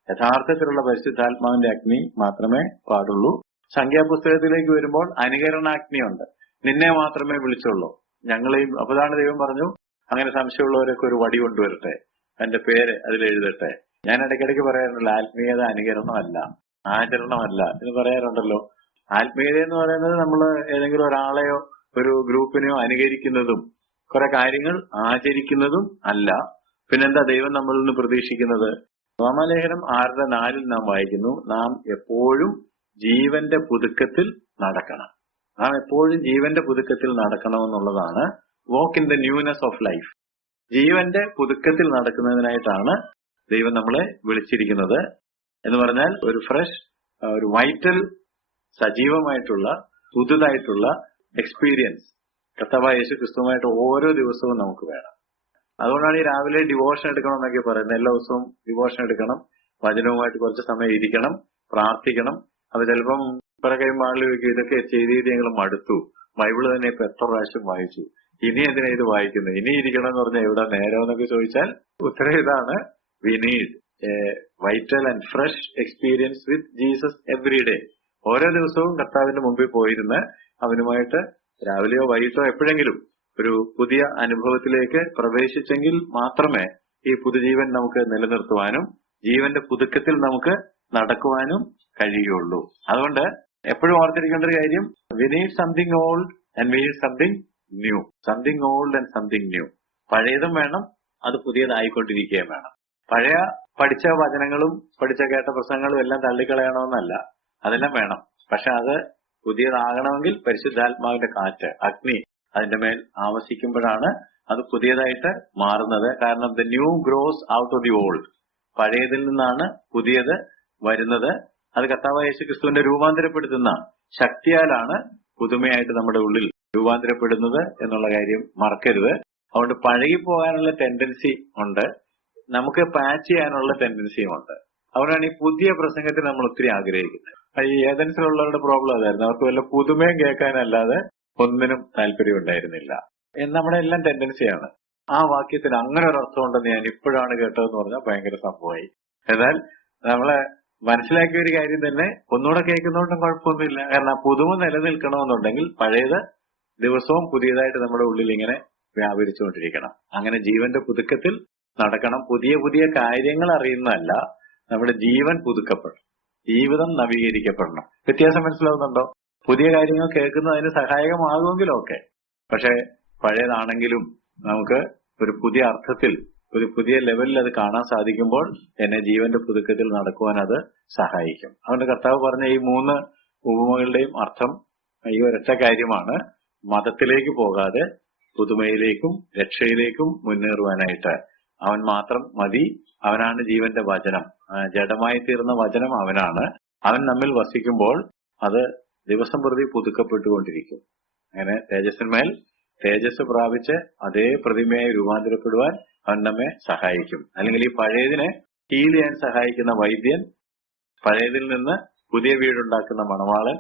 യഥാർത്ഥത്തിലുള്ള പരിശുദ്ധാത്മാവിന്റെ അഗ്നി മാത്രമേ പാടുള്ളൂ. സംഖ്യാപുസ്തകത്തിലേക്ക് വരുമ്പോൾ അനുകരണാഗ്നിയുണ്ട്. നിന്നെ മാത്രമേ വിളിച്ചുള്ളൂ, ഞങ്ങളെയും. അപ്പോഴാണ് ദൈവം പറഞ്ഞു, അങ്ങനെ സംശയമുള്ളവരൊക്കെ ഒരു വടി കൊണ്ടുവരട്ടെ, എന്റെ പേര് അതിൽ എഴുതട്ടെ. ഞാൻ ഇടയ്ക്കിടയ്ക്ക് പറയാറുണ്ടല്ലോ, ആത്മീയത അനുകരണമല്ല, ആചരണമല്ല എന്ന് പറയാറുണ്ടല്ലോ. ആത്മീയത എന്ന് പറയുന്നത് നമ്മൾ ഏതെങ്കിലും ഒരാളെയോ ഒരു ഗ്രൂപ്പിനെയോ അനുകരിക്കുന്നതും കുറെ കാര്യങ്ങൾ ആചരിക്കുന്നതും അല്ല. പിന്നെന്താ ദൈവം നമ്മളിൽ നിന്ന് പ്രതീക്ഷിക്കുന്നത്? റോമാലേഖനം 6:4 നാം വായിക്കുന്നു, നാം എപ്പോഴും ജീവന്റെ പുതുക്കത്തിൽ നടക്കണം. നാം എപ്പോഴും ജീവന്റെ പുതുക്കത്തിൽ നടക്കണമെന്നുള്ളതാണ് walk in the newness of life. ജീവന്റെ പുതുക്കത്തിൽ നടക്കുന്നതിനായിട്ടാണ് ദൈവം നമ്മളെ വിളിച്ചിരിക്കുന്നത്. എന്ന് പറഞ്ഞാൽ ഒരു ഫ്രഷ്, ഒരു വൈറ്റൽ, സജീവമായിട്ടുള്ള, പുതുതായിട്ടുള്ള എക്സ്പീരിയൻസ് കർത്താവായ യേശു ക്രിസ്തുവുമായിട്ട് ഓരോ ദിവസവും നമുക്ക് വേണം. അതുകൊണ്ടാണ് ഈ രാവിലെ ഡിവോഷൻ എടുക്കണം എന്നൊക്കെ പറയുന്നത്. എല്ലാ ദിവസവും ഡിവോഷൻ എടുക്കണം, വചനവുമായിട്ട് കുറച്ച് സമയം ഇരിക്കണം, പ്രാർത്ഥിക്കണം. അപ്പൊ ചിലപ്പം കുറെ കഴിയുമ്പോൾ ആളുകൾ ചോദിക്കും, ഇതൊക്കെ ചെയ്ത് ഞങ്ങൾ മടുത്തു, ബൈബിള് തന്നെ ഇപ്പൊ എത്ര പ്രാവശ്യം വായിച്ചു, ഇനി എന്തിനാ ഇത് വായിക്കുന്നത്, ഇനി ഇരിക്കണം എന്ന് പറഞ്ഞാൽ എവിടെ നേരം എന്നൊക്കെ ചോദിച്ചാൽ ഉത്തരം ഇതാണ്: we need A vital and fresh experience with Jesus every day. ഓരോ ദിവസവും കർത്താവിന്റെ മുമ്പിൽ പോയിരുന്ന് അവനുമായിട്ട് രാവിലെയോ വൈകിട്ടോ എപ്പോഴെങ്കിലും ഒരു പുതിയ അനുഭവത്തിലേക്ക് പ്രവേശിച്ചെങ്കിൽ മാത്രമേ ഈ പുതുജീവൻ നമുക്ക് നിലനിർത്തുവാനും ജീവന്റെ പുതുക്കത്തിൽ നമുക്ക് നടക്കുവാനും കഴിയുള്ളൂ. അതുകൊണ്ട് എപ്പോഴും ഓർത്തിരിക്കേണ്ട ഒരു കാര്യം, we need something old and we need something new. Something old and something new. പഴയതും വേണം, അത് പുതിയതായിക്കൊണ്ടിരിക്കുകയും വേണം. പഴയ പഠിച്ച വചനങ്ങളും പഠിച്ച കേട്ട പ്രസംഗങ്ങളും എല്ലാം തള്ളിക്കളയണമെന്നല്ല, അതെല്ലാം വേണം. പക്ഷെ അത് പുതിയതാകണമെങ്കിൽ പരിശുദ്ധാത്മാവിന്റെ കാറ്റ്, അഗ്നി അതിന്റെ മേൽ ആവസിക്കുമ്പോഴാണ് അത് പുതിയതായിട്ട് മാറുന്നത്. കാരണം the new grows out of the old. പഴയതിൽ നിന്നാണ് പുതിയത് വരുന്നത്. അത് കർത്താവായ യേശു ക്രിസ്തുവിന്റെ രൂപാന്തരപ്പെടുത്തുന്ന ശക്തിയാലാണ് പുതുമയായിട്ട് നമ്മുടെ ഉള്ളിൽ രൂപാന്തരപ്പെടുന്നത് എന്നുള്ള കാര്യം മറക്കരുത്. അതുകൊണ്ട് പഴകിപ്പോകാനുള്ള ടെൻഡൻസി ഉണ്ട്, നമുക്ക് പാച്ച് ചെയ്യാനുള്ള ടെൻഡൻസിയും ഉണ്ട്. അതുകൊണ്ടാണ് ഈ പുതിയ പ്രസംഗത്തിൽ നമ്മൾ ഒത്തിരി ആഗ്രഹിക്കുന്നത്. ഈ ഏതൻസിലുള്ളവരുടെ പ്രോബ്ലം അതായിരുന്നു, അവർക്ക് വല്ല പുതുമയും കേൾക്കാനല്ലാതെ ഒന്നിനും താല്പര്യം ഉണ്ടായിരുന്നില്ല. നമ്മുടെ എല്ലാം ടെൻഡൻസിയാണ്. ആ വാക്യത്തിന് അങ്ങനെ ഒരു അർത്ഥം ഉണ്ടെന്ന് ഞാൻ ഇപ്പോഴാണ് കേട്ടതെന്ന് പറഞ്ഞാൽ ഭയങ്കര സംഭവമായി. എന്നാൽ നമ്മളെ മനസ്സിലാക്കിയ ഒരു കാര്യം തന്നെ ഒന്നുകൂടെ കേൾക്കുന്നതുകൊണ്ടും കുഴപ്പമൊന്നുമില്ല. കാരണം ആ പുതുമ നിലനിൽക്കണമെന്നുണ്ടെങ്കിൽ പഴയത് ദിവസവും പുതിയതായിട്ട് നമ്മുടെ ഉള്ളിൽ ഇങ്ങനെ വ്യാപരിച്ചുകൊണ്ടിരിക്കണം. അങ്ങനെ ജീവന്റെ പുതുക്കത്തിൽ നടക്കണം. പുതിയ പുതിയ കാര്യങ്ങൾ അറിയുന്നതല്ല, നമ്മുടെ ജീവൻ പുതുക്കപ്പെടണം, ജീവിതം നവീകരിക്കപ്പെടണം. വ്യത്യാസം മനസ്സിലാവുന്നുണ്ടോ? പുതിയ കാര്യങ്ങൾ കേൾക്കുന്നതിന് സഹായകമാകുമെങ്കിലും ഒക്കെ, പക്ഷെ പഴയതാണെങ്കിലും നമുക്ക് ഒരു പുതിയ അർത്ഥത്തിൽ, ഒരു പുതിയ ലെവലിൽ അത് കാണാൻ സാധിക്കുമ്പോൾ എന്നെ ജീവന്റെ പുതുക്കത്തിൽ നടക്കുവാൻ അത് സഹായിക്കും. അതുകൊണ്ട് കർത്താവ് പറഞ്ഞ ഈ 3 ഉപമകളുടെയും അർത്ഥം ഈ ഒരൊറ്റ കാര്യമാണ്: മതത്തിലേക്ക് പോകാതെ പുതുമയിലേക്കും രക്ഷയിലേക്കും മുന്നേറുവാനായിട്ട് അവൻ മാത്രം മതി. അവനാണ് ജീവന്റെ വചനം, ജഡമായി തീർന്ന വചനം അവനാണ്. അവൻ നമ്മിൽ വസിക്കുമ്പോൾ അത് ദിവസം പ്രതി പുതുക്കപ്പെട്ടുകൊണ്ടിരിക്കും. അങ്ങനെ തേജസ്സിന്മേൽ തേജസ് പ്രാപിച്ച് അതേ പ്രതിമയായി രൂപാന്തരപ്പെടുവാൻ അവൻ നമ്മെ സഹായിക്കും. അല്ലെങ്കിൽ ഈ പഴയതിനെ ഹീൽ ചെയ്യാൻ സഹായിക്കുന്ന വൈദ്യൻ, പഴയതിൽ നിന്ന് പുതിയ വീടുണ്ടാക്കുന്ന മണവാളൻ,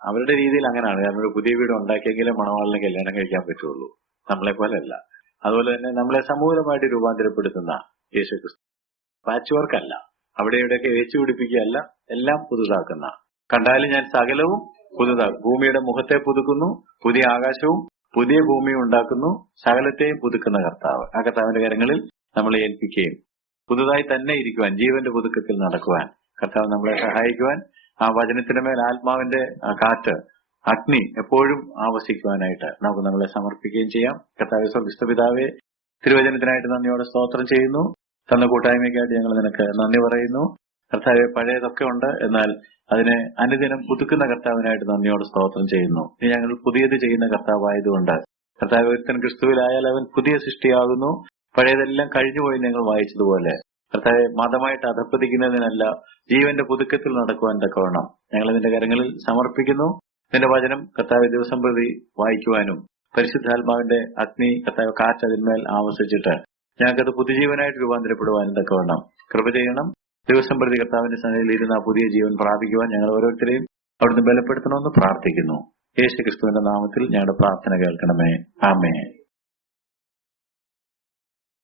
അവരുടെ രീതിയിൽ അങ്ങനെയാണ്. കാരണം ഒരു പുതിയ വീട് ഉണ്ടാക്കിയെങ്കിലേ മണവാളിനെ കല്യാണം കഴിക്കാൻ പറ്റുള്ളൂ, നമ്മളെ പോലെയല്ല. അതുപോലെ തന്നെ നമ്മളെ സമൂലമായിട്ട് രൂപാന്തരപ്പെടുത്തുന്ന യേശുക്രിസ്തു പാച്ച് വർക്ക് അല്ല, അവിടെ ഇവിടെയൊക്കെ ഏച്ചു പിടിപ്പിക്കുകയല്ല, എല്ലാം പുതുതാക്കുന്ന. കണ്ടാലും ഞാൻ സകലവും പുതുതാക്കും, ഭൂമിയുടെ മുഖത്തെ പുതുക്കുന്നു, പുതിയ ആകാശവും പുതിയ ഭൂമിയും ഉണ്ടാക്കുന്നു, സകലത്തെയും പുതുക്കുന്ന കർത്താവ്. ആ കർത്താവിന്റെ കരങ്ങളിൽ നമ്മളെ ഏൽപ്പിക്കുകയും പുതുതായി തന്നെ ഇരിക്കുവാൻ, ജീവന്റെ പുതുക്കത്തിൽ നടക്കുവാൻ കർത്താവ് നമ്മളെ സഹായിക്കുവാൻ, ആ വചനത്തിന് മേൽ ആത്മാവിന്റെ കാറ്റ്, അഗ്നി എപ്പോഴും ആവസിക്കുവാനായിട്ട് നമുക്ക് നമ്മളെ സമർപ്പിക്കുകയും ചെയ്യാം. കർത്താവേ, സ്വർഗ്ഗസ്ഥപിതാവേ, തിരുവചനത്തിനായിട്ട് നന്ദിയോടെ സ്തോത്രം ചെയ്യുന്നു. തന്ന കൂട്ടായ്മയ്ക്കായിട്ട് ഞങ്ങൾ നിനക്ക് നന്ദി പറയുന്നു. കർത്താവെ, പഴയതൊക്കെ ഉണ്ട്, എന്നാൽ അതിനെ അനുദിനം പുതുക്കുന്ന കർത്താവിനായിട്ട് നന്ദിയോടെ സ്തോത്രം ചെയ്യുന്നു. ഇനി ഞങ്ങൾ പുതിയത് ചെയ്യുന്ന കർത്താവായതുകൊണ്ട് കർത്താവ്, ഒരുത്തൻ ക്രിസ്തുവിലായാൽ അവൻ പുതിയ സൃഷ്ടിയാകുന്നു, പഴയതെല്ലാം കഴിഞ്ഞുപോയി ഞങ്ങൾ വായിച്ചതുപോലെ കർത്താവെ, മതമായിട്ട് അധപ്പതിക്കുന്നതിനല്ല, ജീവന്റെ പുതുക്കത്തിൽ നടക്കുവാൻ തക്കവണ്ണം ഞങ്ങൾ നിന്റെ കരങ്ങളിൽ സമർപ്പിക്കുന്നു. നിന്റെ വചനം കർത്താവ് ദിവസം പ്രതി വായിക്കുവാനും പരിശുദ്ധാത്മാവിന്റെ അഗ്നി കർത്താവ് കാറ്റ് അതിന്മേൽ ആവസിച്ചിട്ട് ഞങ്ങൾക്കത് പുതുജീവനായിട്ട് രൂപാന്തരപ്പെടുവാനും തക്കവണ്ണം കൃപ ചെയ്യണം. ദിവസം പ്രതി കർത്താവിന്റെ സന്നിധിയിൽ ഇരുന്ന് ആ പുതിയ ജീവൻ പ്രാപിക്കുവാൻ ഞങ്ങൾ ഓരോരുത്തരെയും അവിടുന്ന് ബലപ്പെടുത്തണമെന്ന് പ്രാർത്ഥിക്കുന്നു. യേശുക്രിസ്തുവിന്റെ നാമത്തിൽ ഞങ്ങളുടെ പ്രാർത്ഥന കേൾക്കണമേ. ആമേൻ.